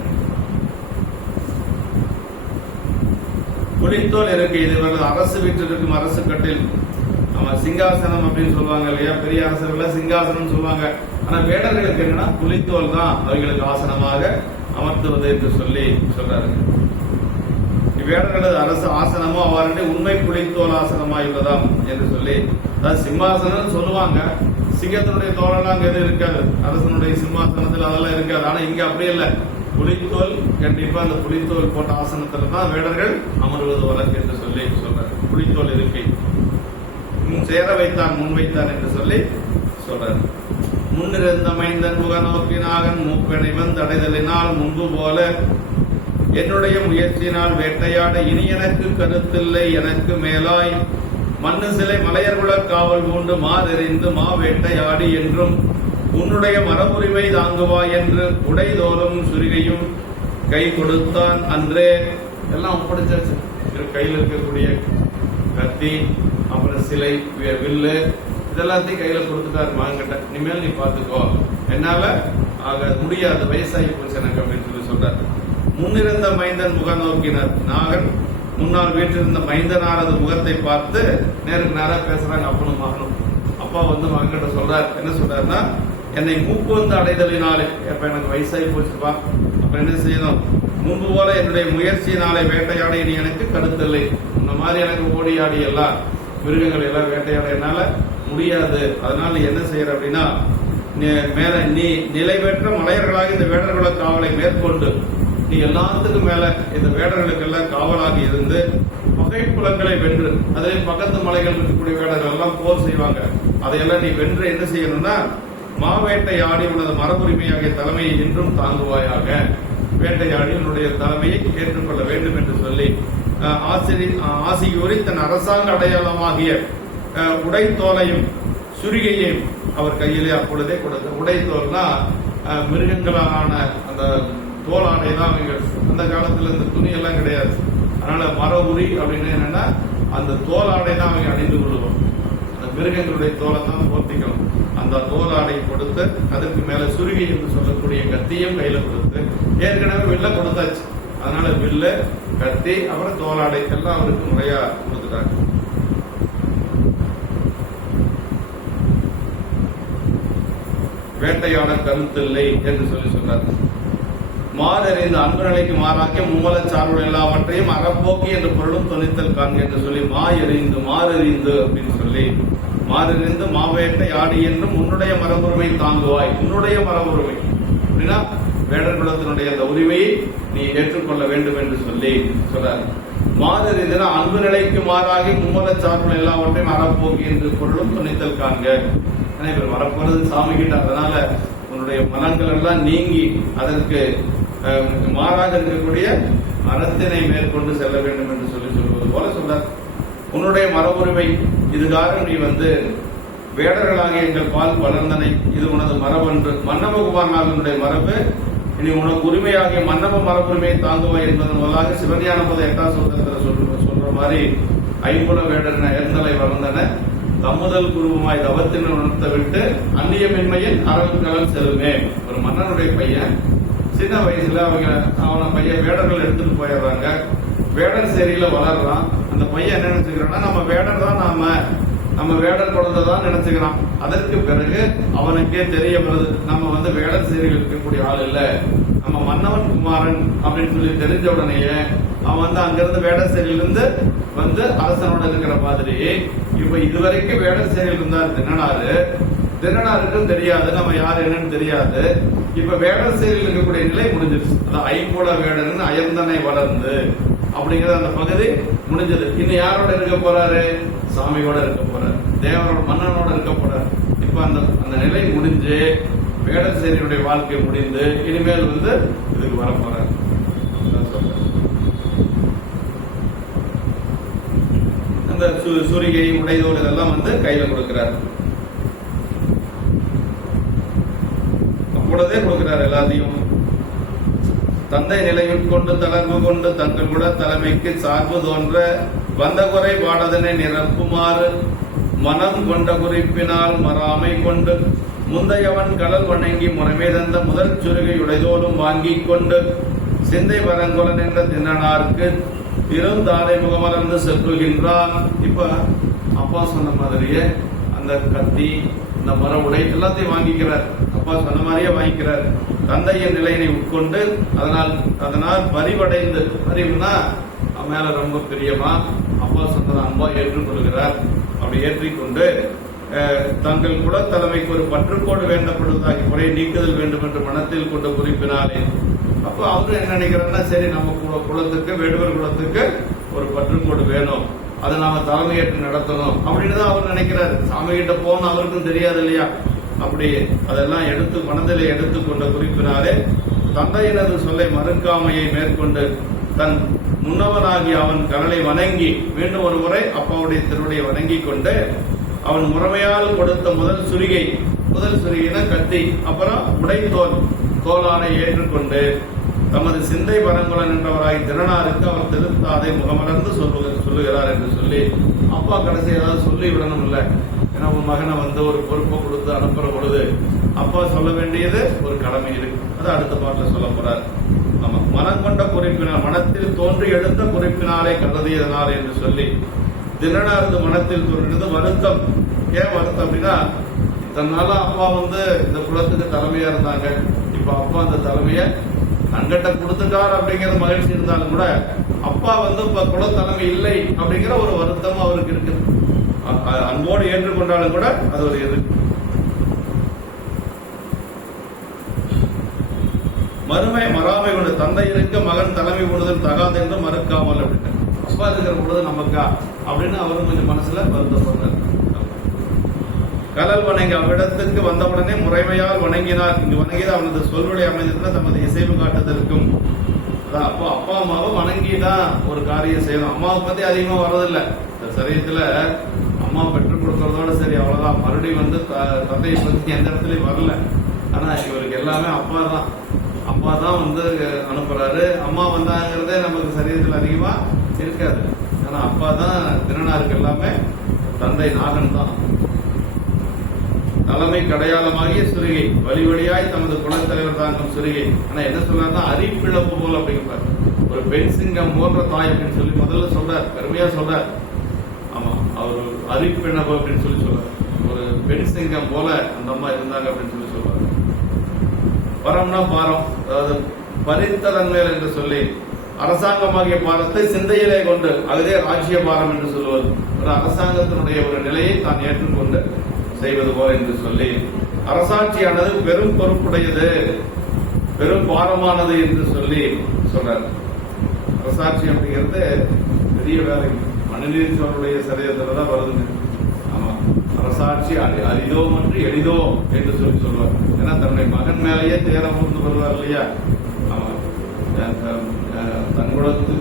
புலித்தோல் இருக்கு. இது அரசு வீட்டில் இருக்கும் அரசு கட்டில். நம்ம சிங்காசனம் அப்படின்னு சொல்லுவாங்க இல்லையா, பெரிய அரசர்கள் சிங்காசனம் சொல்லுவாங்க. ஆனா வேடர்களுக்கு என்னன்னா புலித்தோல் தான் அவர்களுக்கு ஆசனமாக அமர்த்துவது என்று சொல்லி சொல்றாரு. வேடர்களது அரசு ஆசனமோ அவ்வாறு உண்மை புலித்தோல் ஆசனமாயுள்ளதாம் என்று சொல்லி, அதாவது சிம்மாசனம் சொல்லுவாங்க. சிங்கத்தினுடைய தோலெல்லாம் அங்க எதுவும் இருக்காது. அரசனுடைய சிம்மாசனத்தில் அதெல்லாம் இருக்காது. ஆனா இங்க அப்படியே இல்லை. புலித்தோல் கண்டிப்பா அந்த புலித்தோல் போட்ட ஆசனத்துல தான் வேடர்கள் அமர்வது வழக்கு என்று சொல்லி சொல்றாரு. புலித்தோல் இருக்கை சேர வைத்தான் முன் வைத்தான் என்று சொல்லி சொல்றாரு. முன்னிருந்த மைந்தன் முக நோக்கினாகன் மூப்பெனைவன் தடைதலினால் முன்பு போல என்னுடைய முயற்சியினால் வேட்டையாட இனி எனக்கு கருத்தில்லை எனக்கு மேலாய் மண்ணு சிலை மலையர்குல காவல் பூண்டு மாதெறிந்து மா வேட்டையாடி என்றும் உன்னுடைய மரபுரிமை தாங்குவாய் என்று உடைதோறும் சுருகையும் கை கொடுத்தான் அன்றே. எல்லாம் ஒப்படைச்சாச்சு. கையில் இருக்கக்கூடிய கத்தி, அப்புறம் சிலை, வில்லு இதெல்லாத்தையும் கையில கொடுத்துட்டாரு மகன்கிட்ட. இனிமேல் நீ பாத்துக்கோ, என்னால ஆக முடியாது, வயசாகி போச்சு எனக்கு அப்படின்னு சொல்லி சொல்றாரு. முன்னிருந்த மைந்தன் முகம் நோக்கினார். நாகன் முன்னால் வீட்டிலிருந்த மைந்தனாரது முகத்தை பார்த்து நேருக்கு நேரா பேசுறாங்க அப்பனும் மகனும். அப்பா மகன்கிட்ட சொல்றாரு. என்ன சொல்றாருன்னா, என்னை மூப்பு அடைதலினாலே, இப்ப எனக்கு வயசாகி போச்சுப்பா, அப்ப என்ன செய்யணும், முன்பு போல என்னுடைய முயற்சியினாலே வேட்டையாட இனி எனக்கு கருத்தில்லை. இந்த மாதிரி எனக்கு ஓடி ஆடி எல்லாம் மிருகங்கள் எல்லாம் வேட்டையாட என்னால முடியாது. அதனால என்ன செய்யற அப்படின்னா, மேல நீ நிலை பெற்ற மலையர்களாக இந்த வேடர்கள காவலை மேற்கொண்டு நீ எல்லாத்துக்கும் மேல இந்த வேடர்களுக்கு எல்லாம் காவலாக இருந்து பகை புலங்களை வென்று, அதே பக்கத்து மலைகள் இருக்கக்கூடிய வேடர்கள் எல்லாம் போர் செய்வாங்க. அதையெல்லாம் நீ வென்று என்ன செய்யணும்னா, மாவேட்டையாடி உனது மரபுரிமையாகிய தலைமையை இன்றும் தாங்குவாயாக, வேட்டையாடி உன்னுடைய தலைமையை ஏற்றுக்கொள்ள வேண்டும் என்று சொல்லி ஆசியூரி தன் அரசாங்க அடையாளமாகிய உடைத்தோலையும் சுருகையையும் அவர் கையிலே அப்பொழுதே கொடுத்த. உடைத்தோல்னா மிருகங்களான அந்த தோல் ஆடை தான். அவங்க அந்த காலத்துல இந்த துணி எல்லாம் கிடையாது. அதனால மர உரி அப்படின்னு என்னன்னா அந்த தோல் ஆடை தான் அவங்க அணிந்து கொள்ளுவோம். அந்த மிருகங்களுடைய தோலை தான் போர்த்திக்கணும். அந்த தோல் ஆடை கொடுத்து அதுக்கு மேல சுருகி என்று சொல்லக்கூடிய கத்தியும் கையில கொடுத்து, ஏற்கனவே வில்ல கொடுத்தாச்சு. அதனால வில்ல, கத்தி, அப்புறம் தோலாடை எல்லாம் அவருக்கு முறையா கொடுத்துட்டாங்க. வேட்டையாட கருத்தில்லை என்று சொல்லி சொன்னார். மாறறிந்த அன்பு நிலைக்கு மாறாக்கிய மும்மல சார்புகள் எல்லாவற்றையும் அறப்போக்கி என்ற பொருளும் தொனித்தல் காண்க என்று சொல்லி மாறறிந்து அப்படின்னு சொல்லி மாறறிந்து மாவேட்டை ஆடி என்றும் உன்னுடைய மரபுரிமை தாங்குவாய். உன்னுடைய மரபுரிமை அப்படின்னா வேடர் குலத்தினுடைய அந்த உரிமையை நீ ஏற்றுக்கொள்ள வேண்டும் என்று சொல்லி சொல்றார். மாதர் இதன அன்பு நிலைக்கு மாறாகி மும்மத சார்புகள் எல்லாவற்றையும் அறப்போக்கி என்று பொருளும் துணித்தல் காண்க. இப்ப வரப்போறது சாமி கிட்ட, அதனால உன்னுடைய மனங்கள் எல்லாம் நீங்கி அதற்கு மாறாக இருக்கக்கூடிய அறத்தினை மேற்கொண்டு செல்ல வேண்டும் என்று சொல்லி சொல்வது போல சொல்றார். உன்னுடைய மர உரிமை இதுகாக நீ வேடர்களாகிய எங்கள் பால் வளர்ந்தனை, இது உனது மரபன்று. மன்னபகுமாரனுடைய மரபு இனி உனக்கு உரிமையாகிய மன்னப மரபுரிமையை தாங்குவாய் என்பதன் முதலாக சிவஞான போது 8ஆம் சூத்திரத்தில் சொல்ற மாதிரி ஐம்புல வேடரின் அயர்ந்தலை வளர்ந்தன தம்முதல் குருவுமாய் தவத்தின் உணர்த்த விட்டு அந்நியமின்மையின் அறவுகளல் செல்லுமே. ஒரு மன்னனுடைய பையன் சின்ன வயசுல அவனை பையன் வேடர்கள் எடுத்துட்டு போயிடுறாங்க. வேடர் சேரியில வளர்றான். அந்த பையன் என்ன நினைச்சுக்கிறான்னா நம்ம வேடர் தான், நம்ம வேடர் குழந்தைதான் நினைச்சுக்கிறான். அதற்கு பிறகு அவனுக்கே தெரிய வருது நம்ம வேடர் சேரியில் இருக்கக்கூடிய ஆள் இல்ல, நம்ம மன்னவன் குமாரன் அப்படின்னு சொல்லி தெரிஞ்ச உடனேயே அவன் அங்கிருந்து வேடர் சேரியிலிருந்து அரசனோட இருக்கிற மாதிரி. இப்ப இதுவரைக்கும் வேடர் சேரியில் இருந்தார் தின்னனாருக்கும் தெரியாது நம்ம யார் என்னன்னு தெரியாது. இப்ப வேடர் சேரியில் இருக்கக்கூடிய நிலை முடிஞ்சிருச்சு. அதான் ஐம்புல வேடர்னு அயர்ந்தனை வளர்ந்து அப்படிங்கிற அந்த பகுதி முடிஞ்சது. இன்னும் யாரோட இருக்க போறாரு? சாமியோட இருக்க போறாரு, தேவரோட மன்னனோட இருக்க போறாரு. இப்ப அந்த நிலை முடிஞ்சு வேடர் சேரியுடைய வாழ்க்கை முடிந்து இனிமேல் இதுக்கு வர போறாரு. அந்த சூரிகை உடைதோடு இதெல்லாம் கையில கொடுக்கிறார். அப்பொழுதே கொடுக்கிறார் எல்லாத்தையும். தந்தை நிலையுட்கொண்டு தளர்வு கொண்டு தங்கள் கூட தலைமைக்கு சார்பு தோன்ற வந்த குறை பாடதனை நிரப்புமாறு மனம் கொண்ட குறிப்பினால் மறாமை கொண்டு முந்தையவன் கடல் வணங்கி முறைமை தந்த முதல் சுருகை உடைதோடும் வாங்கிக் கொண்டு சிந்தை வரங்கொலன் என்ற தின்னனாருக்கு இருந்தாரை முகமலர்ந்து செல்லுகின்றான். இப்ப அப்பா சொன்ன மாதிரியே அந்த கத்தி இந்த மர உடை எல்லாத்தையும் வாங்கிக்கிறார். அப்பா சொன்ன மாதிரியே வாங்கிக்கிறார். தந்தையின் நிலையினை உட்கொண்டு அதனால் பரிவடைந்து, பரிவுனா மேல ரொம்ப பிரியமா அப்பா சொன்னதை அன்பா ஏற்றுக்கொள்கிறார். அப்படி ஏற்றிக்கொண்டு தங்கள் குலத்தலைமைக்கு ஒரு பற்றுக்கோடு வேண்டப்படுவதாகி குறை நீக்குதல் வேண்டும் என்று மனத்தில் கொண்ட குறிப்பினாலே. அப்ப அவரு என்ன நினைக்கிறாருன்னா, சரி நம்ம குலத்துக்கு வேடுவர் குலத்துக்கு ஒரு பற்றுக்கோடு வேணும், அதை நாம தலைமையேற்று நடத்தணும் அப்படின்னு தான் அவர் நினைக்கிறாரு. சாமி கிட்ட போன அவருக்கும் தெரியாது இல்லையா. அப்படி அதெல்லாம் மனதிலே எடுத்துக்கொண்ட குறிப்பினாலே தந்தையினது சொல்லை மறுக்காமையை மேற்கொண்டு தன் முன்னவனாகி அவன் கரலை வணங்கி மீண்டும் ஒரு முறை அப்பாவுடைய திருவடியை வணங்கி கொண்டு அவன் முறைமையால் கொடுத்த முதல் சுரிகைனா கத்தி, அப்புறம் தோலானை ஏற்றுக்கொண்டு தமது சிந்தை பரங்குலன் என்றவராய் திறனாருக்கு அவர் திருத்தாதை முகமலர்ந்து சொல்லுகிறார் என்று சொல்லி அப்பா கடைசி ஏதாவது சொல்லி விடணும் இல்ல. ஏன்னா உன் மகனை ஒரு பொறுப்பை கொடுத்து அனுப்புற பொழுது அப்பா சொல்ல வேண்டியது ஒரு கடமை இருக்கு. அது அடுத்த பாட்டில் சொல்ல போறார். ஆமா, மனம் கொண்ட குறிப்பினால் மனத்தில் தோன்றி எடுத்த குறிப்பினாலே கருதியதனால் என்று சொல்லி தினனாரது மனத்தில் தோன்றினது வருத்தம். ஏன் வருத்தம் அப்படின்னா, இத்தனால அப்பா இந்த குலத்துக்கு தலைமையா இருந்தாங்க. இப்ப அப்பா அந்த தலைமைய தங்கிட்ட கொடுத்துட்டார் அப்படிங்கிற மகிழ்ச்சி இருந்தாலும் கூட அப்பா இப்ப குல தலைமை இல்லை அப்படிங்கிற ஒரு வருத்தம் அவருக்கு இருக்கு. அன்போடு ஏற்றுக்கொண்டாலும் கூட அது ஒரு எதிர்ப்பு. மறாமை கொண்டு தந்தை இருக்க மகன் தலைமை கொள்ளுதல் தகாது என்று மறுக்காமல் அப்படின்னு அப்பா இருக்கிற பொழுது நமக்கா அப்படின்னு அவரும் கொஞ்சம் மனசுல வருத்தப்படுறாரு. கடல் வணங்கி அவ்விடத்துக்கு வந்தவுடனே முறைமையால் வணங்கினார். இங்கு வணங்கியது அவனது சொல்வழி அமைந்ததுல தமது இசைவு காட்டுதற்கும். அப்போ அப்பா அம்மாவை வணங்கிதான் ஒரு காரியம் செய்யணும். அம்மாவை பத்தி அதிகமா வர்றதில்லை இந்த சரீரத்துல. அம்மா பெற்றுக் கொடுக்கறதோட சரி, அவ்வளவுதான். மறுபடியும் தந்தையை பத்தி எந்த இடத்துலயும் வரல. ஆனா இவருக்கு எல்லாமே அப்பா தான் அனுப்புறாரு. அம்மா வந்தாங்கிறதே நமக்கு சரீரத்தில் அதிகமா இருக்காது. ஆனா அப்பா தான் திறனாருக்கு எல்லாமே. தந்தை நாகன் தான். தலைமை கடையாளமாகிய சுருகை வழி வழியாய் தமது குலத்தலைவர் தாங்கும் சுருகை. ஆனா என்ன சொல்றாருன்னா, அரிப்பிழப்பு போல் அப்படிங்கிறார். ஒரு பெண் சிங்கம் போன்ற தாய் அப்படின்னு சொல்லி முதல்ல சொல்றார், பெருமையா சொல்றார். ஆமா, அவர் அரிப்பிழப்பு அப்படின்னு சொல்லி சொல்றார். ஒரு பெண் சிங்கம் போல அந்த அம்மா இருந்தாங்க அப்படின்னு சொல்லி சொல்றாரு. பரம்னா பாரம், அதாவது பரித்தலன்மையல் என்று சொல்லி அரசாங்கமாகிய பாரத்தை சிந்தையிலே கொண்டு அதுவே ராஜ்ய பாரம் என்று சொல்லுவது. ஒரு அரசாங்கத்தினுடைய ஒரு நிலையை தான் ஏற்றுக்கொண்டு செய்வது போல என்று சொல்லி அரசாட்சியானது பெரும் பொறுப்புடையது. பெரும் பாரமானது என்று சொல்லி சொல்றாரு. அரசாட்சி அப்படிங்கிறது பெரிய வேலை. மனுநீதி சோழருடைய சரீரத்துல தான் வருதுங்க. ஆமா, அரசாட்சி அரிதோ மற்றும் எளிதோ என்று சொல்லி சொல்லுவார். ஏன்னா தன்னுடைய மகன் மேலேயே தேர ஊர்ந்து வருவார் இல்லையா. ஆமா, தன்குலத்து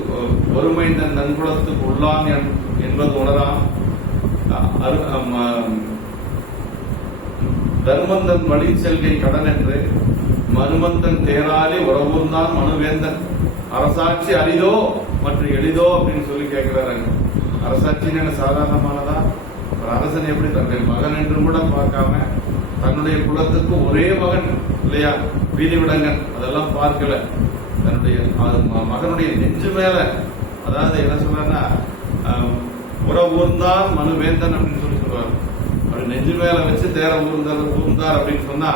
ஒருமை நன்குலத்துக்கு உள்ளான் என்பது உணரான் தர்மந்தன் வழி செல்கை கடன் என்று மனுமந்தன் தேராளி உறவுந்தான் மனுவேந்தன். அரசாட்சி அரிதோ மற்றும் எளிதோ அப்படின்னு சொல்லி கேட்கிறாங்க. அரசாட்சின்னு சாதாரணமானதா? ஒரு அரசன் எப்படி தன்னுடைய மகன் என்று கூட பார்க்காம தன்னுடைய குலத்துக்கு ஒரே மகன் இல்லையா, வீதி விடங்கன், அதெல்லாம் பார்க்கல. தன்னுடைய மகனுடைய நெஞ்சு மேல, அதாவது என்ன சொல்றா, உறவுந்தான் மனுவேந்தன் அப்படின்னு சொல்லி சொல்லுவார். அப்படி நெஞ்சு மேல வச்சு தேர ஊர்ந்தார் அப்படின்னு சொன்னா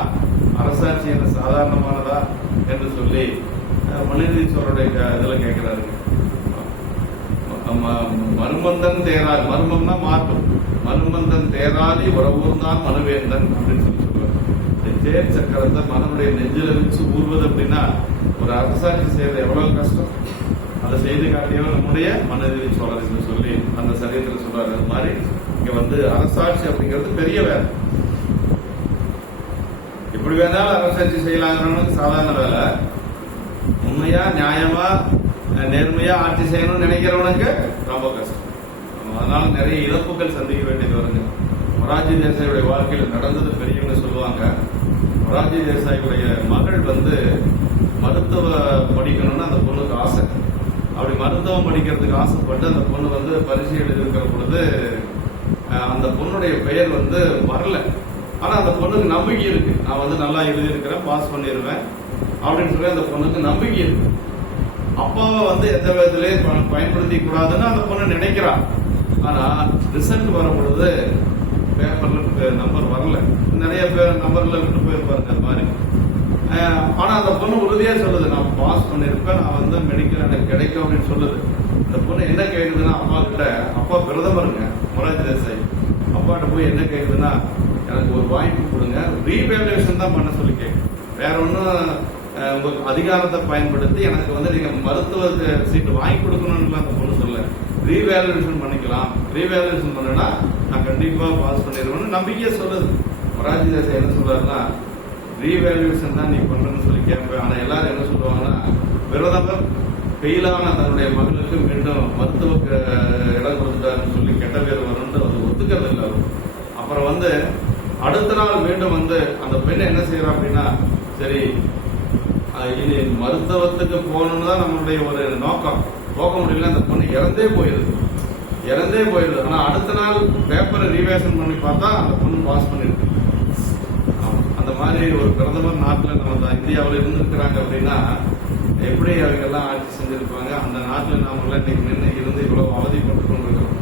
அரசாட்சி என்ன சாதாரணமானதா என்று சொல்லி மனுநீதி சோழருடைய இதுல கேட்கிறாரு. மருமந்தன் தேராளி, மர்மம்னா மார்பு, மருமந்தன் தேராளி உறவூர்ந்தான் மனுவேந்தன் அப்படின்னு சொல்லி சொல்லுவார். தேர் சக்கரத்தை மகனுடைய நெஞ்சில வச்சு ஊர்வது அப்படின்னா ஒரு அரசாட்சி செய்யறது எவ்வளவு கஷ்டம். அதை செய்து காட்டியவர் நம்முடைய மனுநீதி சோழர் என்று சொல்லி அந்த சரியத்தில் சொல்றாரு. அது மாதிரி இங்க அரசாட்சி அப்படிங்கிறது பெரிய வேலை. இப்படி வேணாலும் அரசாட்சி செய்யலாங்கிறவனுக்கு சாதாரண வேலை. உண்மையா நியாயமா நேர்மையா ஆட்சி செய்யணும்னு நினைக்கிறவனுக்கு ரொம்ப கஷ்டம். அதனால நிறைய இழப்புகள் சந்திக்க வேண்டியது வருங்க. மொரார்ஜி தேசாயுடைய வாழ்க்கையில் நடந்தது பெரியவங்க சொல்லுவாங்க. மொரார்ஜி தேசாயுடைய மகள் மருத்துவ படிக்கணும்னு அந்த பொண்ணுக்கு ஆசை. அப்படி மருத்துவம் படிக்கிறதுக்கு ஆசைப்பட்டு அந்த பொண்ணு பரிசு எழுதியிருக்கிற பொழுது அந்த பொண்ணுடைய பெயர் வரல. ஆனா அந்த பொண்ணுக்கு நம்பிக்கை இருக்கு, நான் நல்லா எழுதியிருக்கிறேன், பாஸ் பண்ணிடுவேன் அப்படின்னு சொல்லி அந்த பொண்ணுக்கு நம்பிக்கை இருக்கு. அப்பாவை எந்த விதத்திலே பயன்படுத்தி கூடாதுன்னு அந்த பொண்ணு நினைக்கிறான். ஆனா ரிசல்ட் வரும் பொழுது பேப்பர்ல நம்பர் வரல. நிறைய பேர் நம்பர்ல விட்டு போயிருப்பாருங்க அது மாதிரி. ஆனா அந்த பொண்ணு உறுதியா சொல்லுது, நான் பாஸ் பண்ணிருப்பேன், நான் மெடிக்கல் எனக்கு கிடைக்கும் அப்படின்னு சொல்லுது. இந்த பொண்ணு என்ன கேக்குதுன்னா அப்பா கிட்ட, அப்பா பிரதமருங்க மொரார்ஜி தேசாய், அப்பாட்ட போய் என்ன கேக்குதுன்னா எனக்கு ஒரு வாய்ப்பு கொடுங்க, ரீவேல்யூஷன் தான் பண்ண சொல்லி கேட்கு. வேற ஒன்னும் உங்க அதிகாரத்தை பயன்படுத்தி எனக்கு நீங்க மருத்துவ சீட்டு வாங்கி கொடுக்கணும்னு அந்த பொண்ணு சொல்ல, ரீவேல்யூஷன் பண்ணிக்கலாம், ரீவேல்யூஷன் பண்ணா நான் கண்டிப்பா பாஸ் பண்ணிடுவேன்னு நம்பிக்கையா சொல்லுது. மொரார்ஜி தேசாய் என்ன சொல்றாருன்னா, ரீவேல்யூஷன் தான் நீ பண்றன்னு சொல்லி கேட்பேன். ஆனா எல்லாரும் என்ன சொல்லுவாங்கன்னா, பிரதமர் ஃபெயிலான தன்னுடைய மகளுக்கு மீண்டும் மருத்துவ இடம் கொடுத்துட்டாருன்னு சொல்லி கெட்ட பேர் வரும்னு அது ஒத்துக்கிறது இல்லை. அப்புறம் அடுத்த நாள் மீண்டும் அந்த பெண் என்ன செய்யறா அப்படின்னா, சரி இனி மருத்துவத்துக்கு போகணும்னு தான் நம்மளுடைய ஒரு நோக்கம், போக முடியல, அந்த பொண்ணு இறந்தே போயிருது. ஆனா அடுத்த நாள் பேப்பரை ரீவேஷன் பண்ணி பார்த்தா அந்த பொண்ணு பாஸ் பண்ணிருக்கு. அந்த மாதிரி ஒரு பிரதமர் நாட்டில் நம்ம இந்தியாவில் இருந்திருக்கிறாங்க அப்படின்னா எப்படி அவங்க எல்லாம் ஆட்சி செஞ்சிருப்பாங்க. அந்த நாட்டில் நாம இன்னைக்கு நின்று இருந்து இவ்வளவு அவதிப்பட்டு கொண்டிருக்கிறோம்.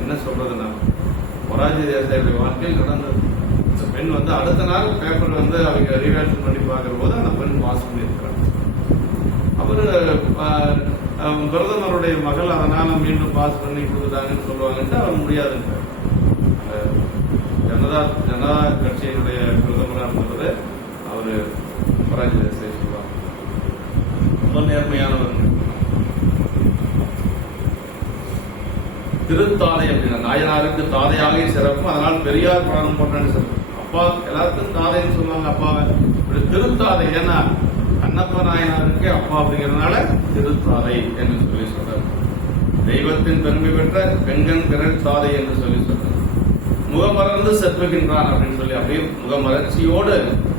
என்ன சொல்றதுன்னா, மொரார்ஜி தேசாயுடைய வாழ்க்கையில் நடந்தது. இந்த பெண் அடுத்த நாள் பேப்பர் அவங்க ரீவேஷன் பண்ணி பார்க்கிற போது அந்த பெண் பாஸ் பண்ணியிருக்கிறாங்க. அவரு பிரதமருடைய மகள் அதனால மீண்டும் பாஸ் பண்ணி கொடுத்துட்டாங்கன்னு சொல்லுவாங்கன்னு அவர் முடியாதுங்க. ஜனதா கட்சியினுடைய பிரதமராக இருந்தது அவரு மொரார்ஜி தேசாய் சொல்லுவாங்க. ரொம்ப நேர்மையானவர். திருத்தாதை அப்படின்னா நாயனாருக்கு தாதையாக சிறப்பு, அதனால் பெரியார் படம் போட்டான்னு சிறப்பு. அப்பா எல்லாருக்கும் தாதைன்னு சொல்லுவாங்க அப்பாவை. திருத்தாதை ஏன்னா கண்ணப்ப நாயனாருக்கு அப்பா அப்படிங்கிறதுனால திருத்தாதை என்று சொல்லி சொல்றாரு. தெய்வத்தின் பெருமை பெற்ற பெண்கண் பிறர் தாதை என்று சொல்லி சொல்றாரு. முகமறந்து செத்துகின்றான் அப்படின்னு சொல்லி அப்படியே முகமலர்ச்சியோடு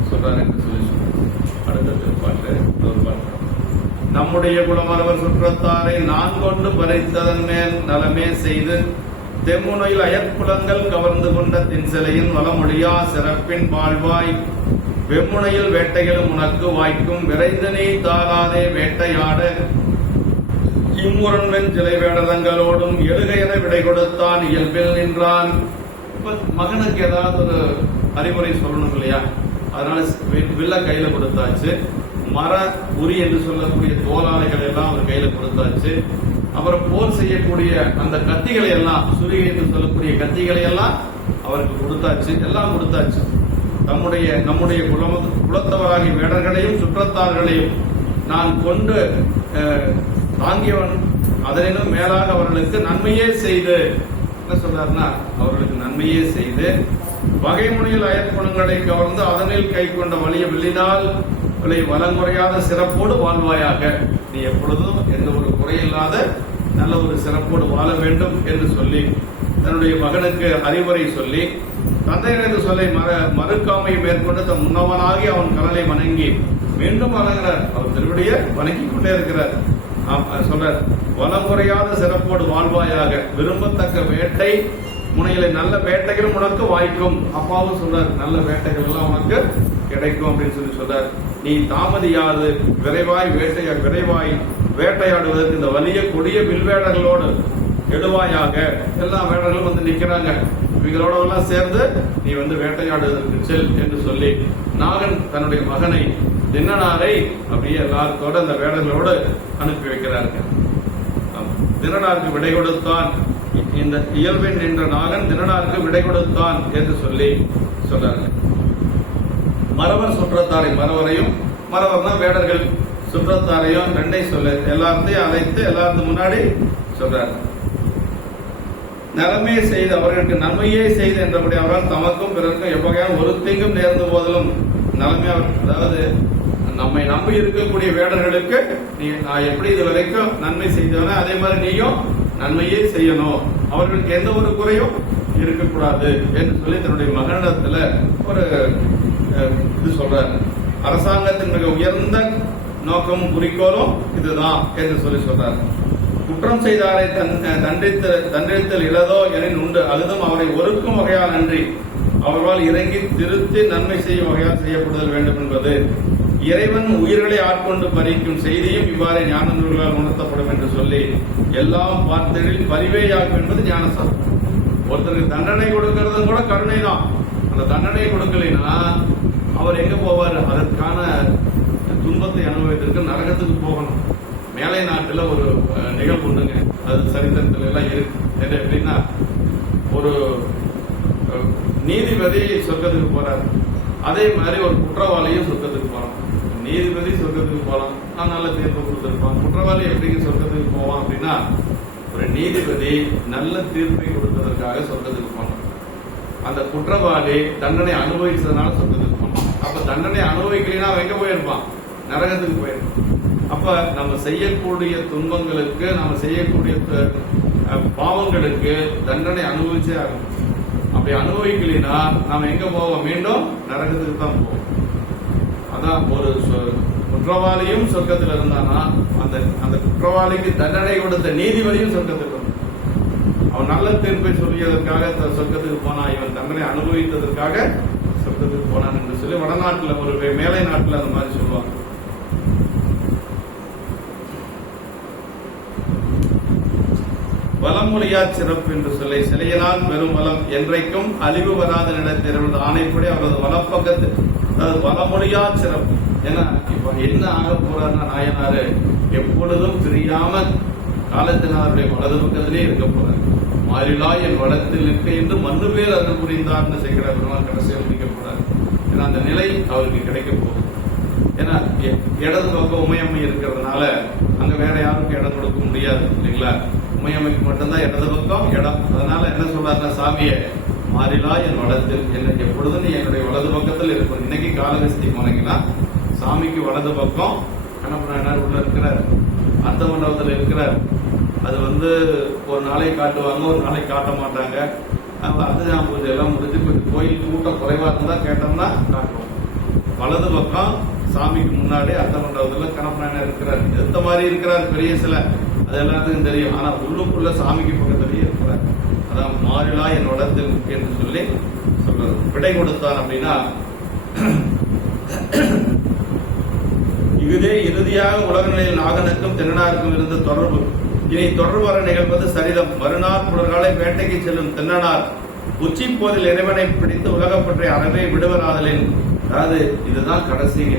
சொல்றாரு என்று சொல்லி சொல்றாரு. அடுத்த திருப்பாட்டு ஒரு பாட்டு, நம்முடைய குலமரவர் சுற்றத்தாரை நான் கொண்டு பறைத்ததன் மேல் நலமே செய்து தெம்முனையில் அயற்புலங்கள் கவர்ந்து கொண்ட தின்சிலையின் வளமொழியா சிறப்பின் வாழ்வாய் வெம்முனையில் வேட்டைகளும் உனக்கு வாய்க்கும் விரைந்து நீ தாராதே வேட்டையாட இம்முரண்வெண் சிலை வேடதங்களோடும் எழுக என விடை கொடுத்தான் இயல்பில் நின்றான். இப்ப மகனுக்கு ஏதாவது ஒரு அறிவுரை சொல்லணும் இல்லையா, அதனால வில்ல கையில கொடுத்தாச்சு, மர உரி என்று சொல்லக்கூடிய தோலாலைகள் எல்லாம் அவர் கையில கொடுத்தாச்சு. அப்புறம் போர் செய்யக்கூடிய அந்த கத்திகளை எல்லாம், சுரிகை என்று சொல்லக்கூடிய கத்திகளை எல்லாம் அவருக்கு கொடுத்தாச்சு, எல்லாம் கொடுத்தாச்சு. நம்முடைய குலத்தவராகிய வேடர்களையும் சுற்றத்தார்களையும் நான் கொண்டு தாங்கியவன், அதனினும் மேலாக அவர்களுக்கு நன்மையே செய்து, என்ன சொல்றாருன்னா அவர்களுக்கு நன்மையே செய்து வகைமுறையில் அயற்புணங்களை கவர்ந்து அதனில் கை கொண்ட வலிய வெள்ளினால் வலங்குறையாத சிறப்போடு வாழ்வாயாக. நீ எப்பொழுதும் எந்த ஒரு குறையில்லாத நல்ல ஒரு சிறப்போடு வாழ வேண்டும் என்று சொல்லி தன்னுடைய மகனுக்கு அறிவுரை சொல்லி தந்தையினது சொல்லை மறுக்காமை மேற்கொண்டு தம் முன்னவனாகி அவன் கடலை வணங்கி மீண்டும் வணங்குறார். அவர் திருவடியை வணங்கி கொண்டே இருக்கிறார். சொல்றார், வலமுறையாத சிறப்போடு வாழ்வாயாக, விரும்பத்தக்க வேட்டை முனையில நல்ல வேட்டைகள் உனக்கு வாய்க்கும். அப்பாவும் சொல்றார், நல்ல வேட்டைகள் எல்லாம் உனக்கு கிடைக்கும் அப்படின்னு சொல்றார். நீ தாமதியாது விரைவாய் வேட்டையாடுவதற்கு இந்த வலிய கொடிய வில்வேடர்களோடு எழுவாயாக. எல்லா வேடர்களும் வந்து நிக்கிறாங்க, இவங்களோட எல்லாம் சேர்ந்து நீ வந்து வேட்டையாடுவதற்கு செல் என்று சொல்லி நாகன் தன்னுடைய மகனை தின்னனாரை அப்படியே எல்லாத்தோட அந்த வேடர்களோடு அனுப்பி வைக்கிறார்கள். தின்னனாருக்கு விடை கொடுத்தான். இந்த இயல்பின் என்ற நாகன் தின்னனாருக்கு விடை கொடுத்தான் என்று சொல்லி சொல்றார்கள். மறவர் சுற்றத்தாரை, மறவர்னா வேடர்கள், சுற்றத்தாரையும் ரெண்டை சொல்ல எல்லாத்தையும் அழைத்து எல்லாத்துக்கு முன்னாடி சொல்றார். நலமே செய்து அவர்களுக்கு நன்மையே செய்து என்றபடி அவரால் தமக்கும் பிறருக்கும் எவ்வகையான ஒரு தீங்கும் நேர்ந்த போதிலும் நலமே, அதாவது நம்மை நம்பி இருக்கக்கூடிய வேடர்களுக்கு நான் எப்படி இது வரைக்கும் நன்மை செய்தவனே அதே மாதிரி நீயும் நன்மையே செய்யணும், அவர்களுக்கு எந்த ஒரு குறையும் இருக்கக்கூடாது என்று சொல்லி தன்னுடைய மகனிடத்துல ஒரு இது சொல்றார். அரசாங்கத்தின் மிக உயர்ந்த நோக்கமும் குறிக்கோளும் இதுதான் என்று சொல்லி சொல்றார். குற்றம் செய்தாரை தண்டித்தல் இலதோ எனின் உண்டு, அதுவும் அவரை ஒருக்கும் வகையால் நன்றி அவர்களால் இறங்கி திருத்தி நன்மை செய்யும் வகையால் செய்யப்படுதல் வேண்டும் என்பது. இறைவன் உயிர்களை ஆட்கொண்டு பறிக்கும் செய்தியும் இவ்வாறு ஞான நூல்களால் உணர்த்தப்படும் என்று சொல்லி எல்லாம் பார்த்ததில் பரிவேயாகும் என்பது ஞானசாஸ்திரம். ஒருத்தருக்கு தண்டனை கொடுக்கறதும் கூட கருணை தான். அந்த தண்டனை கொடுக்கலைன்னா அவர் எங்க போவார்? அதற்கான துன்பத்தை அனுபவித்திருக்கு நரகத்துக்கு போகணும். மேலை நாட்டுல ஒரு நிகழ்வு உண்டுங்க, அது சரித்திரத்துல எல்லாம் இருக்கு. எப்படின்னா, ஒரு நீதிபதி சொர்க்கத்துக்கு போறாரு, அதே மாதிரி ஒரு குற்றவாளியும் சொர்க்கத்துக்கு போறான். நீதிபதி சொர்க்கத்துக்கு போலாம், நான் நல்ல தீர்ப்பு கொடுத்திருப்பான். குற்றவாளி எப்படிங்க சொர்க்கத்துக்கு போவான் அப்படின்னா, ஒரு நீதிபதி நல்ல தீர்ப்பை கொடுத்ததற்காக சொர்க்கத்துக்கு போனான். அந்த குற்றவாளி தண்டனை அனுபவிச்சதுனால சொர்க்கத்துக்கு போனான். அப்ப தண்டனை அனுபவிக்கலைன்னா அவன் எங்க போயிருப்பான்? நரகத்துக்கு போயிருப்பான். அப்ப நம்ம செய்யக்கூடிய துன்பங்களுக்கு, நம்ம செய்யக்கூடிய பாவங்களுக்கு தண்டனை அனுபவிச்சே ஆகும். அப்படி அனுபவிக்கலைன்னா நாம எங்க போவோம்? மீண்டும் நரகத்துக்கு தான் போவோம். அதான் ஒரு குற்றவாளியும் சொர்க்கத்தில் இருந்தானா அந்த குற்றவாளிக்கு தண்டனை கொடுத்த நீதிபதியும் சொர்க்கத்துக்கு இருந்தான். அவன் நல்ல தீர்ப்பை சொல்லியதற்காக சொர்க்கத்துக்கு போனான், இவன் தண்டனை அனுபவித்ததற்காக சொர்க்கத்துக்கு போனான் என்று சொல்லி வடநாட்டில் ஒரு மேலை நாட்டில் அந்த மாதிரி சொல்லுவாங்க. வலமொழியா சிறப்பு என்று சொல்லி சிலையினால் பெரும் வளம் என்றைக்கும் அழிவு வராத நிலத்திலிருந்து ஆணைப்படி அவரது வலப்பக்கத்து, அதாவது வலமொழியா சிறப்பு. ஏன்னா இப்ப என்ன ஆக போறாருன்னா, நாயனாரு எப்பொழுதும் பிரியாம காலத்தினாருடைய வலது பக்கத்திலே இருக்க போறாரு. மாறிலா என் வளத்தில் நிற்க என்று மண்ணு பேர் அருள் புரிந்தார்னு செய்கிற பெருமாள் கடைசியில் முடிக்க போறாரு. ஏன்னா அந்த நிலை அவருக்கு கிடைக்க போகுது. ஏன்னா இடது பக்கம் உமையம்மை இருக்கிறதுனால அங்க வேற யாருக்கும் இடம் கொடுக்க முடியாது இல்லைங்களா? உமையம்மைக்கு மட்டும்தான் இடது பக்கம் இடம். அதனால என்ன சொல்றாருன்னா, சாமியை மாறிலா என் வளத்தில் என்ன எப்பொழுதும் நீ என்னுடைய வலது பக்கத்தில் இருக்கும். இன்னைக்கு காலகஸ்தி போனீங்கன்னா சாமிக்கு வலது பக்கம் கணப்பனார் உள்ள இருக்கிறார், அர்த்த மண்டபத்தில் இருக்கிறார். அது ஒரு நாளை காட்டுவாங்க, ஒரு நாளை காட்ட மாட்டாங்க. அர்த்தஜாம பூஜை எல்லாம் முடிஞ்சு கொஞ்சம் கோயில் கூட்டம் குறைவா இருந்தா கேட்டோம்னா காட்டுவோம். வலது பக்கம் சாமிக்கு முன்னாடி அர்த்த மண்டபத்தில் கணப்பனார் இருக்கிறார். எந்த மாதிரி இருக்கிறார்? பெரிய சிலை, அது எல்லாத்துக்கும் தெரியும். ஆனா உள்ளுக்குள்ள சாமிக்கு பக்கத்திலேயே இருக்கிறார். அதான் மாறிலா என் வளத்தில் என்று சொல்லி சொல்றது. விடை கொடுத்தான் அப்படின்னா, இதுவே இறுதியாக உலக நிலையில் நாகனுக்கும் தென்னனாருக்கும் இருந்த தொடர்பு. இனி தொடர்பு வர நிகழ்வது சரிதம். மறுநாள் புலர்காலை வேட்டைக்கு செல்லும் தென்னனார் உச்சி போதில் இறைவனை பிடித்து உலகப்பற்றை அறவே விடுவராதலின், அதாவது இதுதான் கடைசிங்க.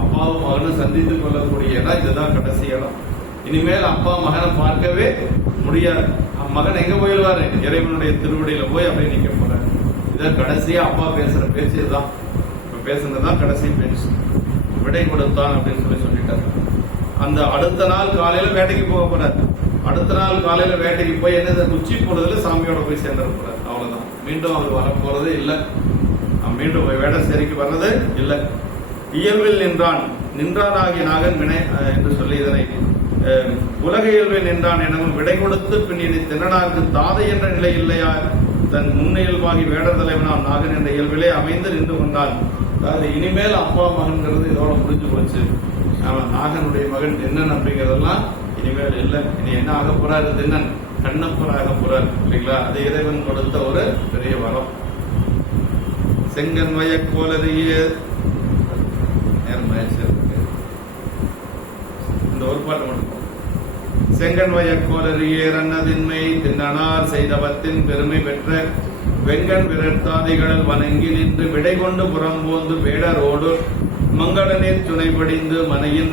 அப்பாவும் மகனும் சந்தித்துக் கொள்ளக்கூடிய இடம் இதுதான் கடைசி இடம். இனிமேல் அப்பா மகனை பார்க்கவே முடியாது. மகன் எங்க போயிடுவாரு? இறைவனுடைய திருவடியில போய் அப்படியே நிக்க போறாரு. இதான் கடைசியா அப்பா பேசுற பேச்சு இதுதான். பேசுனதுதான் கடைசி பேச்சு. விடை கொடுத்தான் அப்படின்னு சொல்லிட்டாரு. அந்த அடுத்த நாள் காலையில வேட்டைக்கு போக போறாரு. அடுத்த நாள் காலையில வேட்டைக்கு போய் என்ன உச்சி பொழுதுல சாமியோட போய் சேர்ந்துட போறாரு. அவ்வளவுதான். மீண்டும் அவர் வர போறது இல்லை. மீண்டும் வேடசேரிக்கு வர்றது இல்லை. இயல்பில் நின்றானாகிய நாகன் வினை என்று சொல்லி இதனை உலக இயல்பில் நின்றான் எனவும் விடை கொடுத்து பின் இனி திறனாருக்கு தாதை என்ற நிலை இல்லையா, தன் முன்னியல்பாகி வேடர் தலைவனாம் நாகன் என்ற இயல்பிலே அமைந்து நின்று கொண்டான். அதாவது இனிமேல் அப்பா மகன்கிறது இதோட முடிஞ்சு போச்சு. அவன் நாகனுடைய மகன் திண்ணன் அப்படிங்கிறதெல்லாம் இனிமேல் இல்லை. இனி என்ன ஆக போறாரு? திண்ணன் கண்ணப்பர் ஆக போறார் இல்லைங்களா? அது இறைவன் கொடுத்த ஒரு பெரிய வரம். செங்கன் வயக்கோலரிய இந்த ஒரு பாட்டு மட்டும். செங்கன் வயக்கோலரிய ரன்னதின்மை திண்ணனார் செய்தவத்தின் பெருமை பெற்ற வெங்கன் விரட்டாதிகள் வணங்கி நின்று விடை கொண்டு புறம்போந்து வேடரோடு மங்கள நீர் துணை படிந்து மனையின்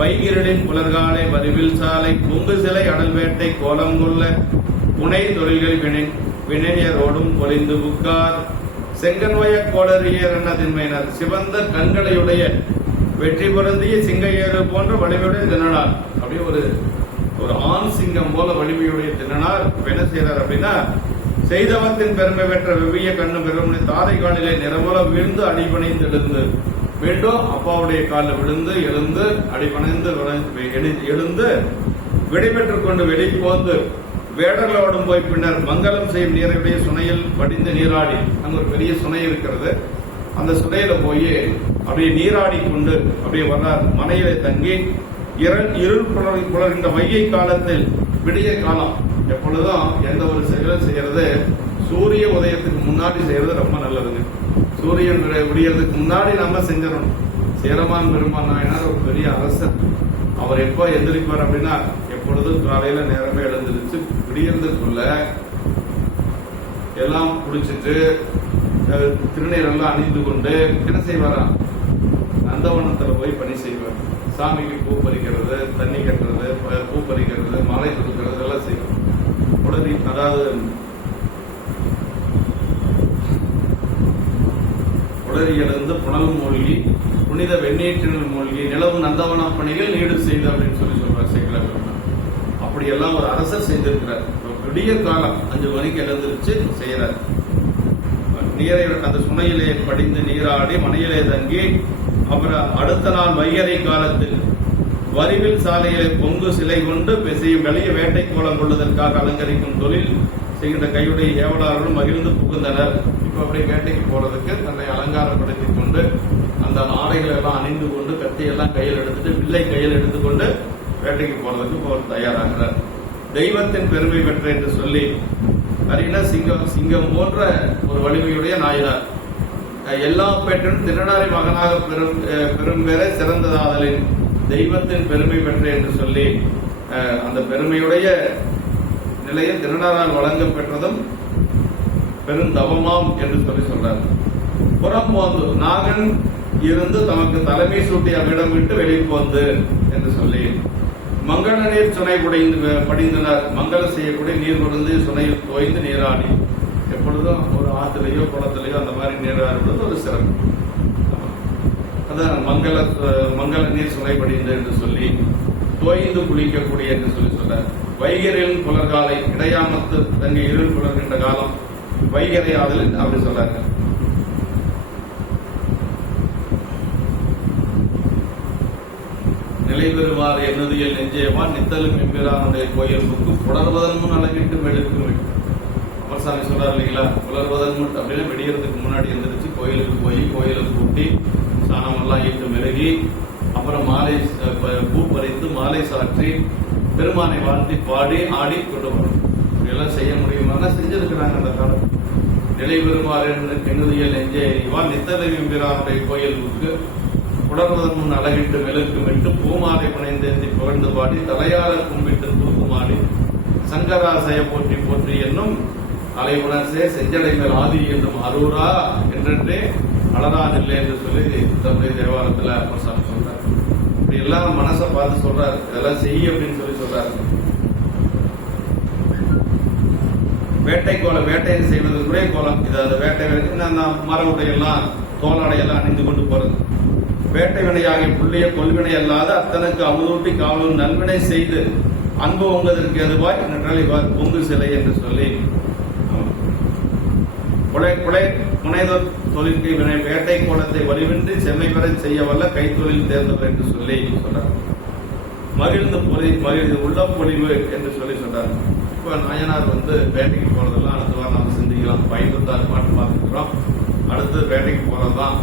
வைகிரலின் புலர்காலை வரிவில் சாலை பொங்கு சிலை அடல் வேட்டை கோலம் கொள்ள புனை தொழில்கள் வினைஞரோடும் பொலிந்து புக்கார். செங்கன்வய கோளறியர் என்னதின்மையினர் சிவந்த கண்களையுடைய வெற்றி பொருந்திய சிங்கையேறு போன்ற வலிமையுடைய தினனார். அப்படியே ஒரு ஆண் சிங்கம் போல வலிமையுடைய தினனார் என்ன செய்யறார் அப்படின்னா, செய்தவத்தின் பெருமை பெற்ற வெவ்விய கண்ணு பெருமை தாதை காலிலே நிறமுலம் விழுந்து அடிபணிந்து எழுந்து மீண்டும் அப்பாவுடைய காலில் விழுந்து எழுந்து அடிபணிந்து எழுந்து விடைபெற்றுக் கொண்டு வெளிப்போந்து வேடர்களோடும் போய் பின்னர் மங்களம் செய்யும் நீரையுடைய சுனையில் படிந்து நீராடி, அங்க ஒரு பெரிய சுனை இருக்கிறது, அந்த சுனையில போய் அப்படியே நீராடி கொண்டு அப்படியே வர்றார். மனையிலே தங்கி இருள் புலர்கின்ற வைகை காலத்தில் விடிய காலம் எப்பொழுதும் எந்த ஒரு செயல் செய்யறது சூரிய உதயத்துக்கு முன்னாடி செய்யறது ரொம்ப நல்லதுங்க. சூரியன் விடியறதுக்கு முன்னாடி நம்ம செஞ்சிடணும். சேரமான் பெருமான் நாயனார் ஒரு பெரிய அரசர். அவர் எப்போ எந்திரிப்பார் அப்படின்னா, எப்பொழுதும் காலையில நேரமே எழுந்திருச்சு விடியறதுக்குள்ள எல்லாம் குடிச்சிட்டு திருநீரெல்லாம் அணிந்து கொண்டு என்ன செய்வாராம், நந்தவனத்துல போய் பணி செய்வார். சாமிக்கு பூ பறிக்கிறது, தண்ணி கட்டுறது, பூ பறிக்கிறது, மாலை கொடுக்கிறது எல்லாம் செய்வார். உடனே அதாவது உடறியிலிருந்து புனல் மூழ்கி புனித வெந்நீற்றில் மூழ்கி நிலவு நந்தவன பணிகள் நீடு செய்து அப்படின்னு சொல்றார் சேக்கிழார். அப்படி எல்லாம் ஒரு அரசர் செய்திருக்கிறார். விடிய காலம் 5 மணிக்கு எழுந்திருச்சு செய்யறார். நீரை அந்த சுனையிலே படிந்து நீராடி மனையிலே தங்கி அப்புறம் அடுத்த நாள் வைகறை காலத்தில் வரிவில் சாலையிலே பொங்கு சிலை கொண்டு செய்யும் வெளிய வேட்டை கோலம் கொள்வதற்காக அலங்கரிக்கும் தொழில் செய்கின்ற கையுடைய ஏவலாளர்களும் மகிழ்ந்து புகுந்தனர். இப்ப அப்படியே வேட்டைக்கு போறதுக்கு தன்னை அலங்காரப்படுத்திக் கொண்டு அந்த ஆடைகளை எல்லாம் அணிந்து கொண்டு கத்தியெல்லாம் கையில் எடுத்துட்டு வில்லை கையில் எடுத்துக்கொண்டு வேட்டைக்கு போறதுக்கு போர் தயாராகிறார். தெய்வத்தின் பெருமை பெற்ற என்று சொல்லி அறினா சிங்கம் போன்ற ஒரு வலிமையுடைய நாயனார். எல்லா பேற்றும் திருநாரி மகனாக பெரும் பேரை சிறந்ததாதலின் தெய்வத்தின் பெருமை பெற்ற என்று சொல்லி அந்த பெருமையுடைய நிலையை திருநாரால் வழங்க பெற்றதும் பெருந்தவமாம் என்று சொல்லி சொல்றார். புறம்போந்து நாகன் இருந்து தமக்கு தலைமை சூட்டி அவ்விடம் விட்டு வெளிப்போந்து என்று சொல்லி மங்கள நீர் சுனை படிந்தனர். மங்களம் செய்யக்கூடிய நீர் கொண்டு சுனையில் தோய்ந்து நீராடி, எப்பொழுதும் ஒரு ஆத்திலையோ குளத்திலேயோ அந்த மாதிரி நீராடுவது ஒரு சிறப்பு. அதான் மங்கள நீர் சுனை படிந்து என்று சொல்லி தோய்ந்து குளிக்கக்கூடிய என்று சொல்லி சொல்றார். வைகரின் புலர்காலை இடையாமத்து தங்கி இருள் புலர்கின்ற காலம் வைகரை ஆதல் அப்படி சொல்றாங்க. நிலை பெறுவார் என்னுதியல் நெஞ்சேவான் நித்தலும் எம்பிரானுடைய கோயிலுக்கு புலர்வதன் முன் அழகிட்டு மெழுக்கும். அமர்சாமி சொல்றாரு இல்லைங்களா, புலர்வதன் முன் அப்படின்னா வெடியறதுக்கு முன்னாடி எந்திரிச்சு கோயிலுக்கு போய் கோயிலுக்கு கூட்டி சாணம் எல்லாம் ஈட்டு மெழுகி அப்புறம் மாலை பூ பறித்து மாலை சாற்றி பெருமானை வாழ்த்தி பாடி ஆடி கொண்டு வரும். இப்படியெல்லாம் செய்ய முடியுமா செஞ்சிருக்கிறாங்க அந்த காலம். நிலை பெறுமாறு என்னுதியல் நெஞ்சே இவான் நித்தலை எம்பிரானுடைய கோயிலுக்கு புலர்வதன் முன் அழகிட்டு மெழுக்கும் விட்டு பூமாலை புனைந்தேந்தி புகழ்ந்து பாடி தலையால கும்பிட்டு தூக்குமாடி சங்கராசய போற்றி போற்றி என்னும் அலைவுணர்சே செஞ்சடைகள் ஆதி என்னும் அரூரா என்றே அலராதில்லை என்று சொல்லி தன்னுடைய தேவாரத்துல அமர்சாமி சொல்றாரு. இப்படி எல்லாம் மனசை பார்த்து சொல்றாரு, இதெல்லாம் செய்ய அப்படின்னு சொல்லி சொல்றாரு. வேட்டை கோலம் வேட்டையை செய்வது கூட கோலம். இது அந்த வேட்டை மர உடையெல்லாம் தோளாடையெல்லாம் அணிந்து கொண்டு போறது. வேட்டை வினையாகிய புள்ளிய கொள்வினை அல்லாத அத்தனுக்கு அமுதூட்டி காவலும் நல்வினை செய்து அன்பு உங்கதற்கு எதுவாய் என்றால் இவ்வாறு பொங்கு சிலை என்று சொல்லி புனைதொர் தொழிற்கை வினை வேட்டை கோலத்தை வலிவின்றி செம்மை பெற செய்ய வல்ல கைத்தொழில் தேர்ந்தவர் என்று சொல்லி சொன்னார். மகிழ்ந்து உள்ள பொழிவு என்று சொல்லி சொன்னார். இப்ப நாயனார் வந்து வேட்டைக்கு போறதெல்லாம் அடுத்த வாரம் நம்ம சிந்திக்கலாம். 56 பாட்டு பார்த்துக்கிறோம். அடுத்து வேட்டைக்கு போறதுதான்.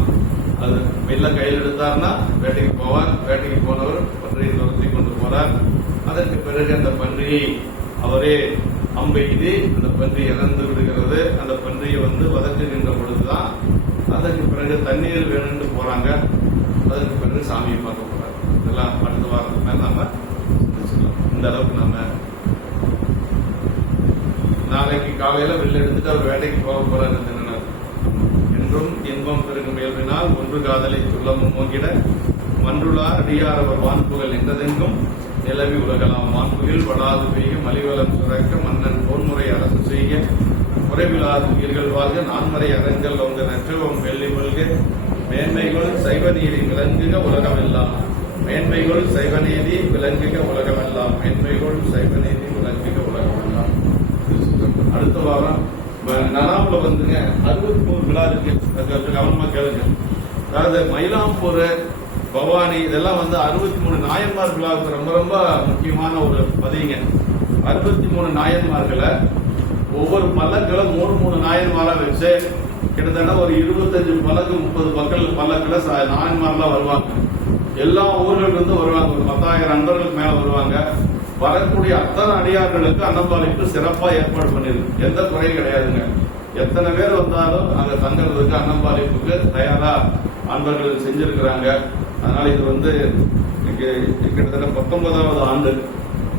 அது மெல்ல கையில் எடுத்தார்னா வேட்டைக்கு போவார். வேட்டைக்கு போனவர் பன்றியை துரத்தி கொண்டு போறார். அதற்கு பிறகு அந்த பன்றியை அவரே அம்பெய்து அந்த பன்றி இறந்து விடுகிறது. அந்த பன்றியை வந்து வதக்குகின்ற பொழுதுதான் அதற்கு பிறகு தண்ணீர் வேணும்னு போறாங்க. அதற்கு பிறகு சாமியை பார்க்க போறாரு. இதெல்லாம் அடுத்த வாரத்துக்கு மேல நாம இந்த அளவுக்கு நாம நாளைக்கு காலையில வெளில எடுத்துட்டு அவர் வேட்டைக்கு போக போறாரு. என்றும் இன்பம் பெருகும் இயல்பினால் ஒன்று காதலை சொல்ல முன்மோங்கிட மன்றுளார் அடியார் அவர் வான்புகள் என்றதெங்கும் நிலவி உலகலாம் வான்புகில் படாது பெய்ய மலிவலம் சுரக்க மன்னன் போன்முறை அரசு செய்ய குறைவிலாது உயிர்கள் வாழ்க நான்மறை அரங்கல் உங்க நற்றுவம் வெள்ளி கொள்க மேன்மைகள் சைவ நீதி விளங்குக உலகமெல்லாம் மேன்மைகள் சைவ நீதி விளங்குக உலகமெல்லாம் மேன்மைகள் சைவ நீதி விளங்குக உலகமெல்லாம். அடுத்த வாரம் நனாவுல வந்துங்க 63 விழா இருக்கு. கவனமா கேளுங்க. அதாவது மயிலாப்பூர் பவானி இதெல்லாம் வந்து 63 நாயன்மார் விழாவுக்கு ரொம்ப ரொம்ப முக்கியமான ஒரு பதிவுங்க. 63 நாயன்மார்களை ஒவ்வொரு பல்லக்கில் 3 நாயன்மாரா வச்சு கிட்டத்தட்ட ஒரு 25 பல்லக்கு 30 பல்லக்கில் நாயன்மார்லாம் வருவாங்க. எல்லா ஊர்ல இருந்து வருவாங்க. ஒரு 10,000 அன்பர்களுக்கு மேல வருவாங்க. வரக்கூடிய அத்தனை அடியார்களுக்கு அன்னபாலிப்பு சிறப்பா ஏற்பாடு பண்ணிருக்கு. எந்த குறையும் கிடையாதுங்க. எத்தனை பேர் வந்தாலும் அங்க தங்கறதுக்கு அன்னபாலிப்புக்கு தயாரா அன்பர்கள் செஞ்சிருக்கிறாங்க. அதனால இது வந்து கிட்டத்தட்ட 19வது ஆண்டு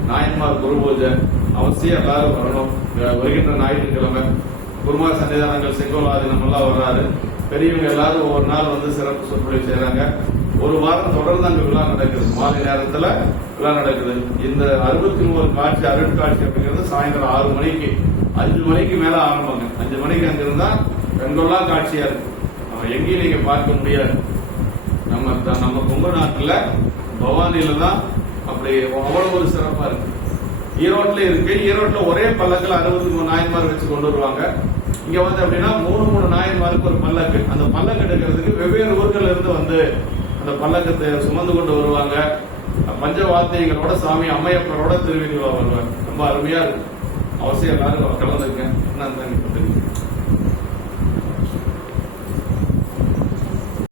நாயன்மார் குரு பூஜை. அவசியம் எல்லாரும் வரணும். வருகின்ற ஞாயிற்றுக்கிழமை குருமார் சன்னிதானங்கள் செங்கோலாதினம் எல்லாம் வர்றாரு. பெரியவங்க எல்லாரும் ஒவ்வொரு நாள் வந்து சிறப்பு சொற்பொழிவு செய்யறாங்க. ஒரு வாரம் தொடர்ந்து அங்க விழா நடக்குது. மாலை நேரத்துல விழா நடக்குது. இந்த 63 காட்சி அருட்காட்சி அப்படிங்கிறது சாயந்தரம் 6 மணிக்கு 5 மணிக்கு மேல ஆரம்பங்க. 5 மணிக்கு அங்க இருந்தா கண்கொள்ளா காட்சியா இருக்கு. நம்ம எங்கேயும் நீங்க பார்க்க முடியாது. நம்ம கொங்கு நாட்டுல பவானியில தான் அப்படி அவ்வளவு ஒரு சிறப்பா இருக்கு. ஈரோட்ல இருக்கு. ஈரோட்ல ஒரே பல்லக்கில் 63 நாயன்மார் வச்சு கொண்டு வருவாங்க. இங்க வந்து அப்படின்னா 3 நாயன்மாருக்கு ஒரு பல்லக்கு. அந்த பல்லக்கு எடுக்கிறதுக்கு வெவ்வேறு ஊர்கள் இருந்து வந்து அந்த பல்லக்கத்தை சுமந்து கொண்டு வருவாங்க. பஞ்ச வாத்தியங்களோட சாமி அம்மையப்பரோட திருவிழா வருவாங்க. ரொம்ப அருமையா இருக்கு. அவசியம் எல்லாரும் கலந்துருக்கேன்.